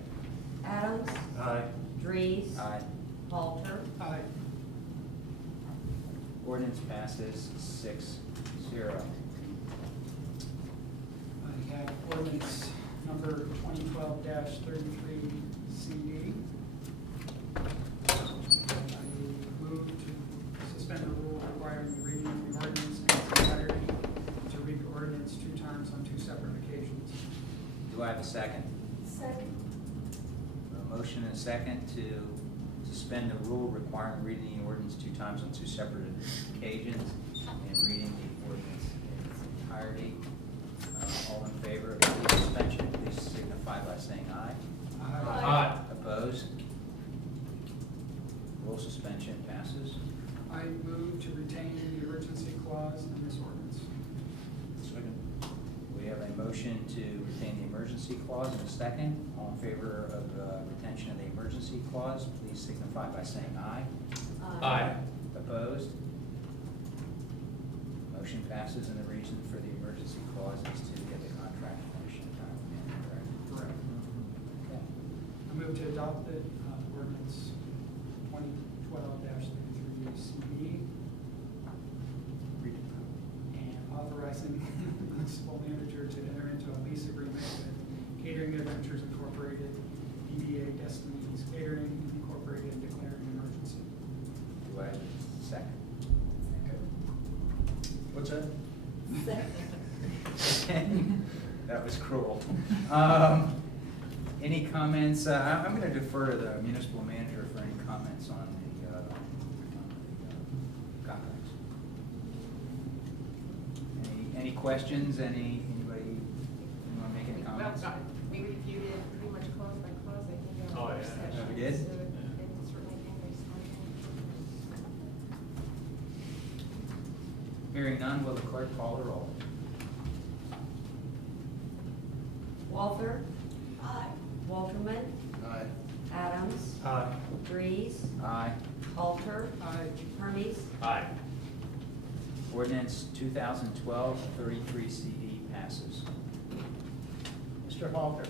Adams, Aye. Dries, Aye. Halter. Aye. Ordinance passes 6-0. I have ordinance number 2012-33CD. I move to suspend the rule requiring the reading of the ordinance in its entirety, to read the ordinance 2 times on 2 separate occasions. Do I have a second? Second. A motion and a second to suspend the rule requiring reading the ordinance 2 times on 2 separate occasions and reading the ordinance in its entirety. All in favor of the rule suspension, please signify by saying aye. Aye. Opposed? Rule suspension passes. I move to retain the emergency clause in this ordinance. Second. We have a motion to retain the emergency clause and a second. All in favor of retention of the emergency clause, please signify by saying aye. Aye. Opposed? Motion passes, and the reason for the emergency clause is to get the contract finished in time. Correct? Correct. Okay. I move to adopt the ordinance 2012-33CD Read it. and authorizing the municipal manager to enter into a lease agreement with Catering Adventures Incorporated, DBA Destinies Catering Incorporated, and declaring an emergency. Do I have a second? What's that? Second. That was cruel. Any comments? I'm going to defer to the municipal manager for any comments on the contracts. Any questions? Anybody want to make any comments? Well, we reviewed it pretty much clause by clause, I think. Oh, yeah. Session, We did? so it certainly can be Hearing none, will the clerk call the roll? Walther, Aye. Walterman, Aye. Adams, Aye. Drees, Aye. Halter, Aye. Hermes, Aye. Ordinance 2012-33 CD passes. Mr. Halter.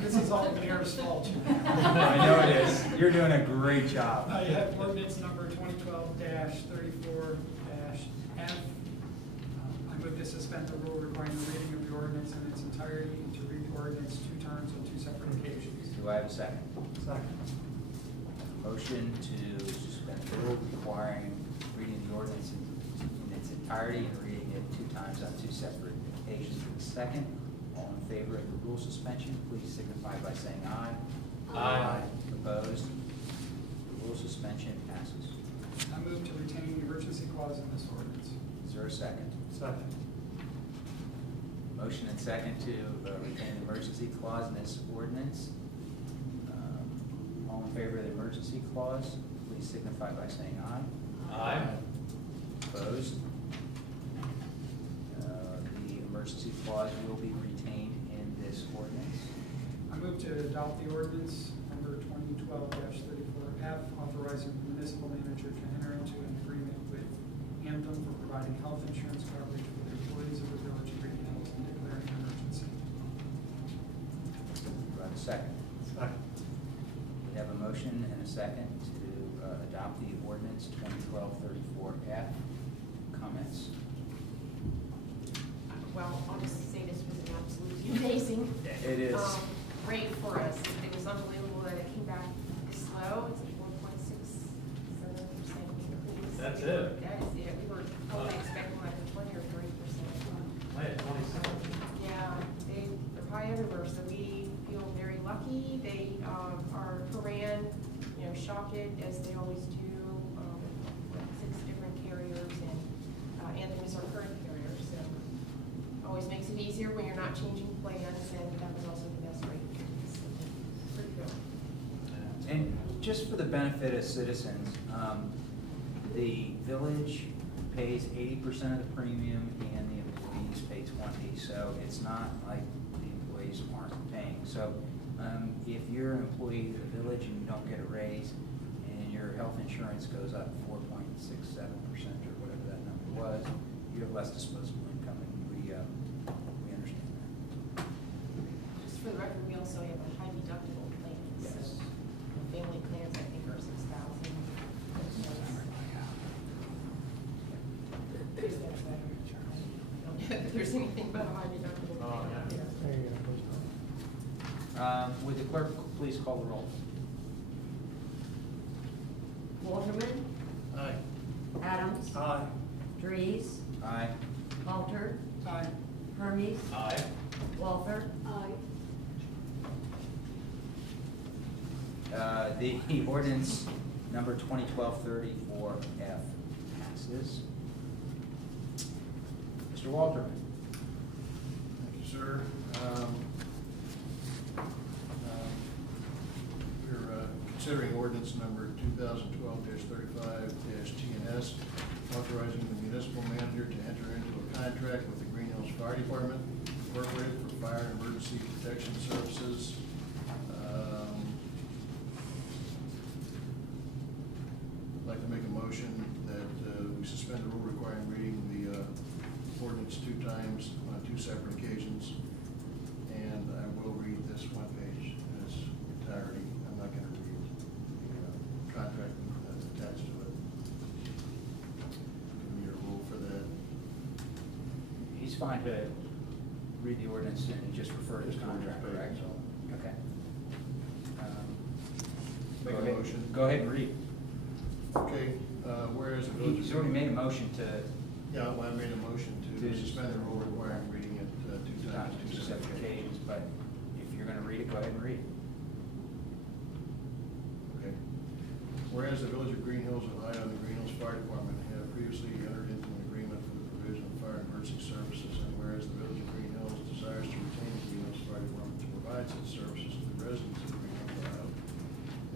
This is all the mayor's fault. I know it is. You're doing a great job. I have ordinance number 2012-34-F. I move to suspend the rule requiring the reading of the ordinance in its entirety and to read the ordinance 2 times on 2 separate occasions. Do I have a second? Second. Motion to suspend the rule requiring reading the ordinance in its entirety and reading it 2 times on 2 separate occasions. Second, all in favor of the rule suspension, please signify by saying aye. Aye. Opposed? The rule suspension passes. I move to retain the emergency clause in this ordinance. Is there a second? Second. Motion and second to retain the emergency clause in this ordinance. All in favor of the emergency clause, please signify by saying aye. Aye. Opposed? The emergency clause will be retained in this ordinance. I move to adopt the ordinance number 2012-34F, authorizing the municipal manager to enter into an agreement with Anthem for providing health insurance coverage for the employees of the village of Greenhills and declaring an emergency. Do I have a second? Second. We have a motion and a second to adopt the ordinance 2012-34F. Comments? Well, I'll just say this was an absolutely amazing. It is. Rate for us. It was unbelievable that it came back slow. It's a 4.67% increase. That's it? That is it. We were totally expecting like a 20 or 30%. I had 27. Yeah, they're high everywhere, so we feel very lucky. They Coran, shock it as they always do, with 6 different carriers, and Anthem is our current carrier, so always makes it easier when you're not changing plans, and that was also the best rate. So, pretty good. And just for the benefit of citizens, the village pays 80% of the premium and the employees pay 20%, so it's not like the employees aren't paying. So if you're an employee of the village and you don't get a raise and your health insurance goes up 4.67% or whatever that number was, you have less disposable income, and we understand that. Just for the record, we also have a high deductible plan. Yes. So family plans, I think, are 6,000. If there's anything but a high deductible plan. Oh, yeah. Would the clerk please call the roll? Walterman, Aye. Adams, Aye. Drees, Aye. Halter, Aye. Hermes, Aye. Walther, Aye. The ordinance number 2012-34F passes. Mr. Walterman. Thank you, sir. We're considering ordinance number 2012-35-TNS, authorizing the municipal manager to enter into a contract with the Greenhills Fire Department Incorporated for fire and emergency protection services. I'd like to make a motion that we suspend the rule requiring reading the ordinance 2 times on 2 separate occasions. And I will read this one page in its entirety. I'm not going to read the contract that's attached to it. Give me a rule for that. He's fine to read the ordinance and just refer to his contract, correct? Okay. Make Go a ahead. motion. Go ahead and read. Okay, whereas the village. He's already made a motion to Yeah, well, I made a motion to suspend the rule requiring reading it 2 times, 2 separate occasions, but if you're going to read it, go ahead and read it. Okay. Whereas the village of Greenhills, Ohio, and the Greenhills Fire Department have previously entered into an agreement for the provision of fire and emergency services, and whereas the village of Greenhills desires to retain the Greenhills Fire Department to provide such services to the residents of Greenhills, Ohio,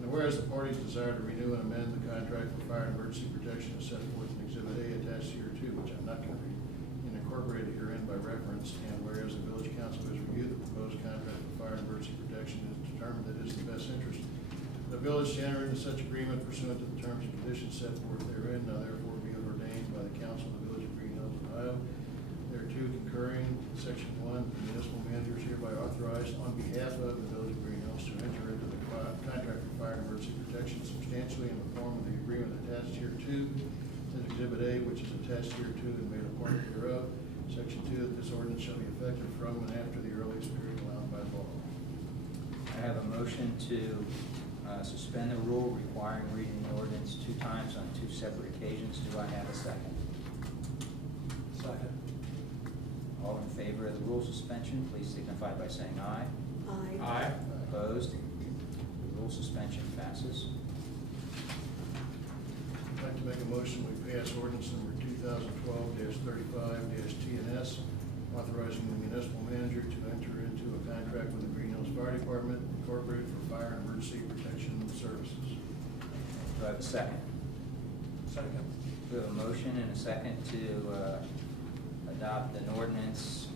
And whereas the parties desire to renew and amend the contract for fire and emergency protection as set forth in Exhibit A attached here too, which I'm not going to read, and incorporated herein by reference, and whereas the village council has reviewed the proposed contract for fire and emergency protection and has determined that it is in the best interest of the village to enter into such agreement pursuant to the terms and conditions set forth therein, now therefore be it ordained by the council of the village of Greenhills, Ohio. Thereto concurring, Section 1, the municipal manager is hereby authorized on behalf of the village of Greenhills to enter into the contract for fire and emergency protection substantially in the form of the agreement attached here to as Exhibit A, which is attached here to and made a part hereof. Section 2, that this ordinance shall be effective from and after the earliest period allowed by law. I have a motion to suspend the rule requiring reading the ordinance 2 times on 2 separate occasions. Do I have a second? Second. All in favor of the rule suspension, please signify by saying aye. Aye. Opposed? The rule suspension passes. I'd like to make a motion, we pass ordinance number 2012-35-TNS, authorizing the municipal manager to enter into a contract with the Greenhills Fire Department Incorporated for fire and emergency protection services. Do I have a second? Second. We have a motion and a second to adopt an ordinance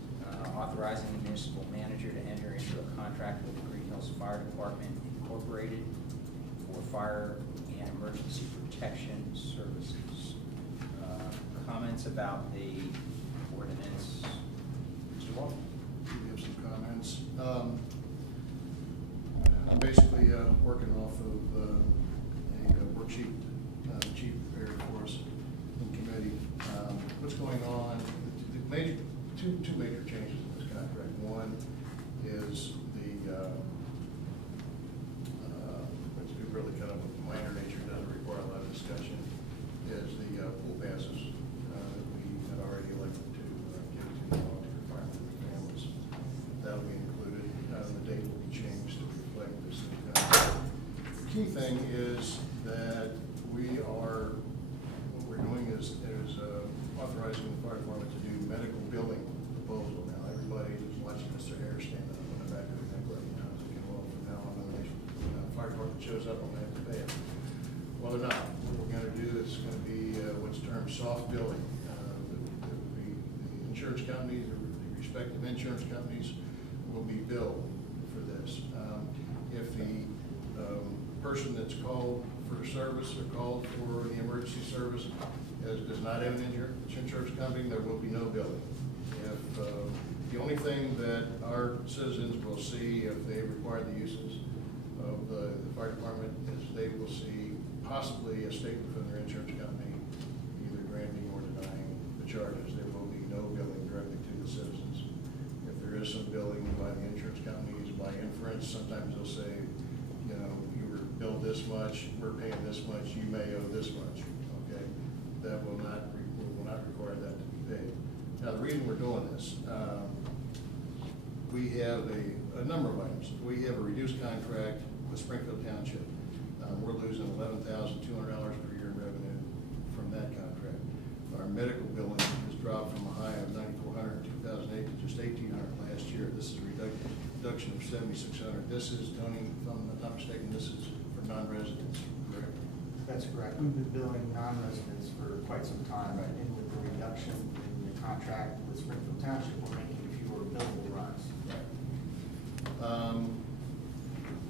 authorizing the municipal manager to enter into a contract with the Greenhills Fire Department Incorporated for fire and emergency protection services. Comments about the ordinance? Mr. Walton? We have some comments. I'm basically working off of a worksheet the chief prepared for us in committee. What's going on? Two major changes in this contract. One is which we really kind of minor nature, doesn't require a lot of discussion, is the pool passes that we had already elected to give to the volunteer firemen and families. That'll be included. The date will be changed to reflect this. The key thing is that what we're doing is authorizing the fire department to do medical billing proposal. Now, everybody who's watching Mr. Harris stand up in the back of the neck right now is thinking, well, from now on, when the fire department shows up, I'm gonna have to pay it. Well, they're not. What we're gonna do is gonna be what's termed soft billing. The insurance companies, the respective insurance companies will be billed for this. If the person that's called for service or called for the emergency service does not have an insurance company, there will be no billing. If the only thing that our citizens will see if they require the uses of the fire department is they will see possibly a statement from their insurance company either granting or denying the charges. There will be no billing directly to the citizens. If there is some billing by the insurance companies, by inference, sometimes they'll say, you know, you were billed this much, we're paying this much, you may owe this much. Okay, that will not require that to be paid. Now, the reason we're doing this, we have a number of items. We have a reduced contract with Springfield Township. We're losing $11,200 per year in revenue from that contract. Our medical billing has dropped from a high of $9,400 in 2008 to just $1,800 last year. This is a reduction of $7,600. This is, Tony, if I'm not mistaken, this is for non-residents, correct? That's correct. We've been billing non-residents for quite some time, and with the reduction in the contract with Springfield Township, we're making fewer billable runs.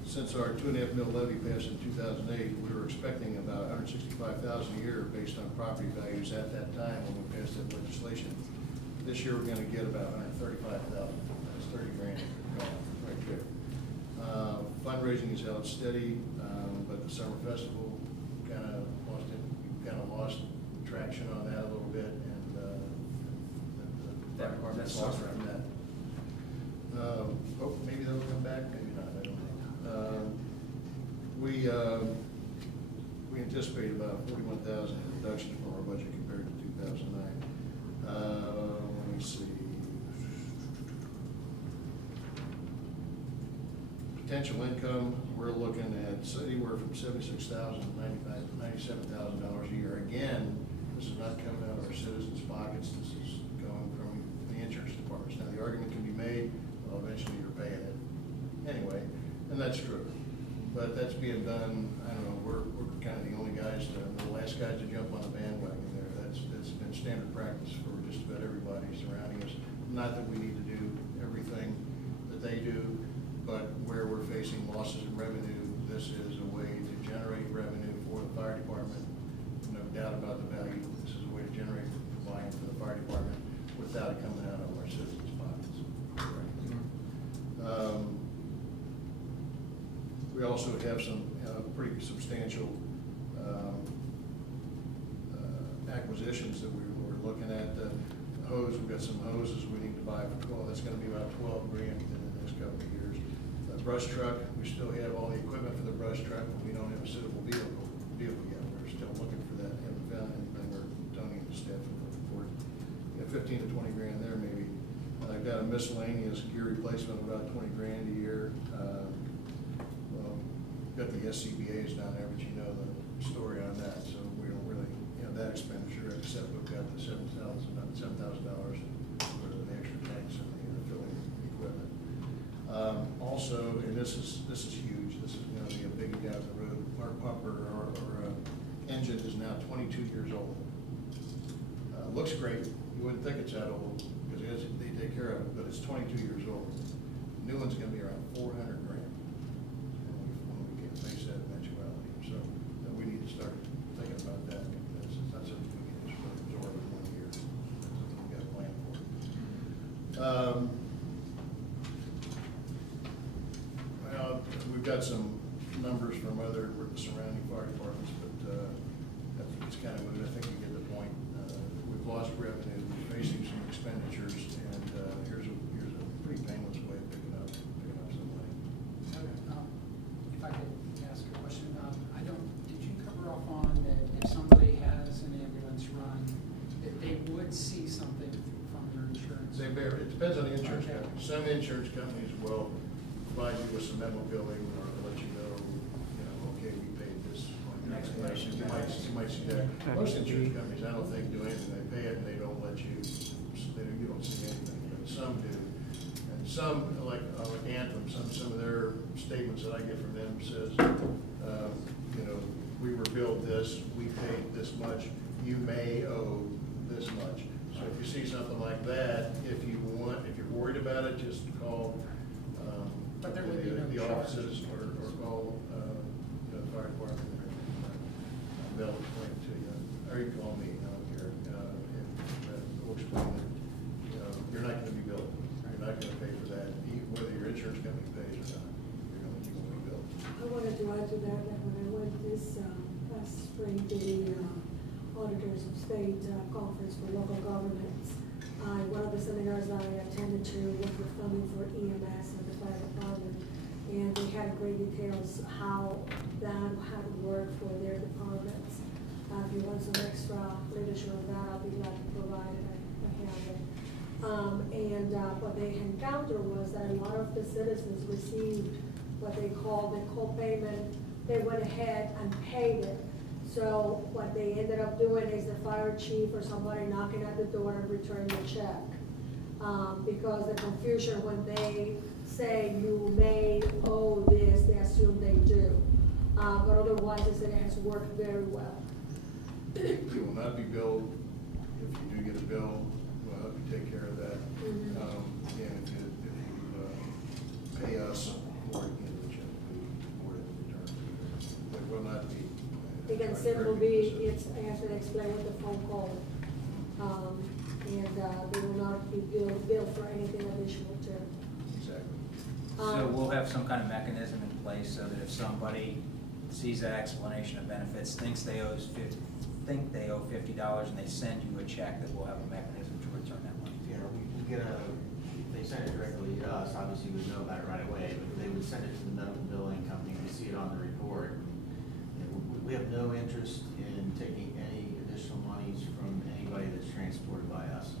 Since our 2.5 mil levy passed in 2008, we were expecting about $165,000 a year based on property values at that time when we passed that legislation. This year, we're going to get about $135,000. That's 30 grand gone right there. Fundraising is held steady, but the summer festival kind of lost traction on that a little bit, and the fire department's lost from that. Maybe they'll come back, maybe not, I don't know. We anticipate about $41,000 reduction from our budget compared to 2009. Let me see. Potential income, we're looking at anywhere from $76,000 to $97,000 a year. Again, this is not coming out of our citizens' pockets. This is going from the insurance departments. Now, the argument can be made, well, eventually you're paying it anyway, and that's true. but that's being done, I don't know, we're kind of the only guys, the last guys to jump on the bandwagon there. That's been standard practice for just about everybody surrounding us. Not that we need to do everything that they do, but where we're facing losses in revenue, this is a way to generate revenue for the fire department. No doubt about the value. This is a way to generate volume for the fire department without it coming out of our citizens' pockets. We also have some pretty substantial acquisitions that we're looking at. Hose, we've got some hoses we need to buy for 12. That's going to be about 12 grand in the next couple of years. The brush truck, we still have all the equipment for the brush truck, but we don't have a suitable vehicle yet. We're still looking for that. Haven't found anything. We're Tony and the staff are looking for it. 15 to 20 grand there maybe. I've got a miscellaneous gear replacement of about 20 grand a year. Got the SCBA's down there, but you know the story on that, so we don't really have that expenditure, except we've got the about $7,000 for the extra tanks and the filling equipment. Also, and this is huge. This is going to be a big down the road. Our pumper, our engine is now 22 years old. Looks great. You wouldn't think it's that old because they take care of it, but it's 22 years old. New one's going to be around 400 grand. Face that eventuality, so we need to start thinking about that. That's not something we can just absorb in 1 year. That's something we got to plan for. Well, we've got some numbers from other surrounding fire departments, but I think it's kind of moving. I think you get the point. We've lost revenue, we're facing some expenditures, and here's a pretty painless way of picking up some money. If I could ask a question, did you cover off on that if somebody has an ambulance run, that they would see something from their insurance? They vary. It depends on the insurance Okay. company. Some insurance companies will provide you with some memo billing or let you know, okay, we paid this. An explanation. You might see that. Most insurance companies, I don't think, do anything. They pay it and they don't let you, you don't see anything, but some do. And some, like Anthem, some of their statements that I get from them says, we were billed this, we paid this much, you may owe this much. So if you see something like that, if you're worried about it, just call But there would be no the charge. offices or call the fire department. They'll explain it to you. Or you call me, I don't care. And we'll explain that you're not going to be billed. You're not going to pay for that, whether your insurance company pays or not. You're going to be billed. I wanted to add to that when I went this past spring to the Auditors of State Conference for Local Governments, one of the seminars I attended to was the funding for EMS and the fire department, and they had great details how that had worked for their departments. If you want some extra literature on that, I'll be glad to provide it. I have it. What they encountered was that a lot of the citizens received what they call the co-payment. They went ahead and paid it. So what they ended up doing is the fire chief or somebody knocking at the door and returning the check. Because the confusion when they say you may owe this, they assume they do. But otherwise, they said it has worked very well. You will not be billed. If you do get a bill, we'll help you take care of that. Again, if you pay us for it, the check will be more in return. It will not be. It can simply be, I have to explain with the phone call. They will not be billed for anything additional to. Exactly. So we'll have some kind of mechanism in place so that if somebody sees that explanation of benefits, thinks they owe $50 and they send you a check, that we'll have a mechanism to return that money. Yeah, we get if they send it directly to us, obviously we would know about it right away, but they would send it to the medical billing company, we see it on the report. We have no interest in taking any additional monies from anybody that's transported by us.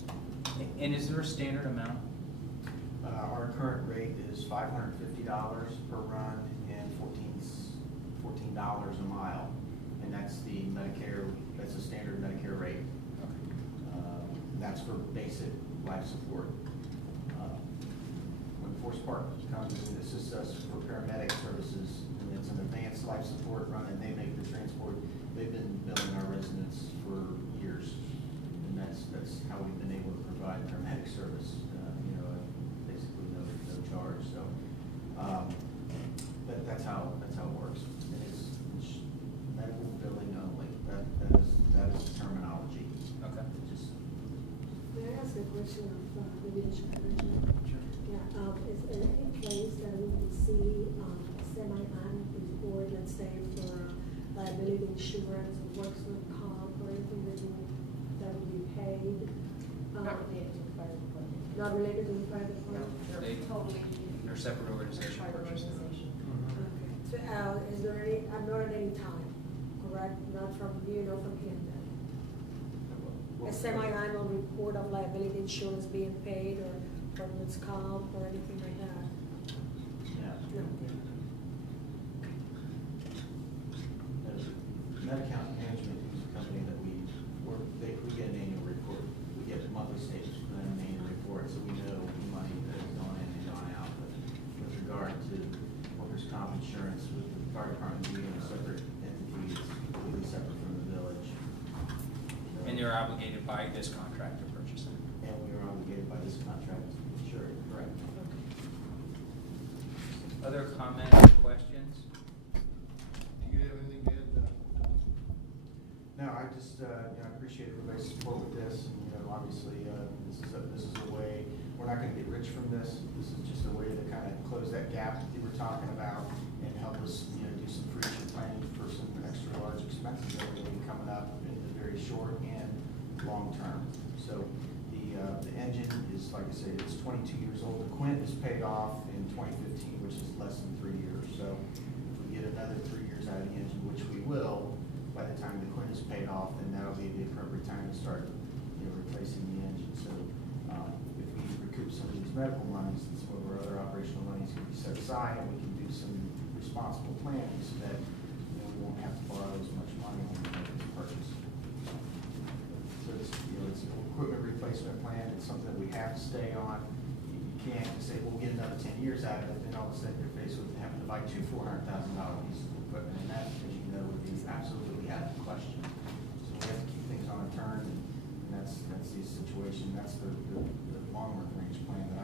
And is there a standard amount? Our current rate is $550 per run and $14 a mile, and that's the Medicare. That's a standard Medicare rate. That's for basic life support. When Force Park comes and assists us for paramedic services, and it's an advanced life support run, and they make the transport. They've been billing our residents for years, and that's how we've been able to provide paramedic service, basically no charge, so, that's how it works. And it's medical billing only, that is the terminology. Okay. It just, May I ask a question of the leadership energy? Sure. Yeah, is there any place that we can see semi-annual report, let's say for liability insurance, or workers' comp, or anything that would be paid? Not related to the fire department. Not related to the private No, one? they're They- totally. They're separate organization. Private organization. Okay. So, is there any, not at any time, correct? Not from from him then? A semi-annual report of liability insurance being paid, or workers' comp, or anything like that? yeah. No. Med-Account Management is a company that we get an annual report. We get monthly statements from them, an annual report, so we know the money that has gone in and gone out. But with regard to workers' comp insurance, with the fire department being a separate entity, it's completely separate from the village. So- And they're obligated by this contract to purchase it. And we are obligated by this contract, sure, correct. Other comments or questions? Do you have anything, Ed? No, I just, I appreciate everybody's support with this, and, obviously, this is a way, we're not gonna get rich from this. This is just a way to kind of close that gap that you were talking about and help us, do some future planning for some extra large expenses that are gonna be coming up in the very short and long term. So the engine is, like I said, it's 22 years old. The Quint is paid off in 2015, which is less than 3 years. So if we get another 3 years out of the engine, which we will, by the time the Quint is paid off, then that'll be the appropriate time to start, replacing the engine. So if we recoup some of these medical monies and some of our other operational monies can be set aside, and we can do some responsible planning so that we won't have to borrow as much money when we make this purchase. So it's an equipment replacement plan. It's something that we have to stay on. You can't just say, well, we'll get another 10 years out of it, then all of a sudden you're faced with having to buy two $400,000 pieces of equipment, and that, as you know, would be absolutely out of the question. So we have to keep things on a turn, and that's the situation. That's the long range plan that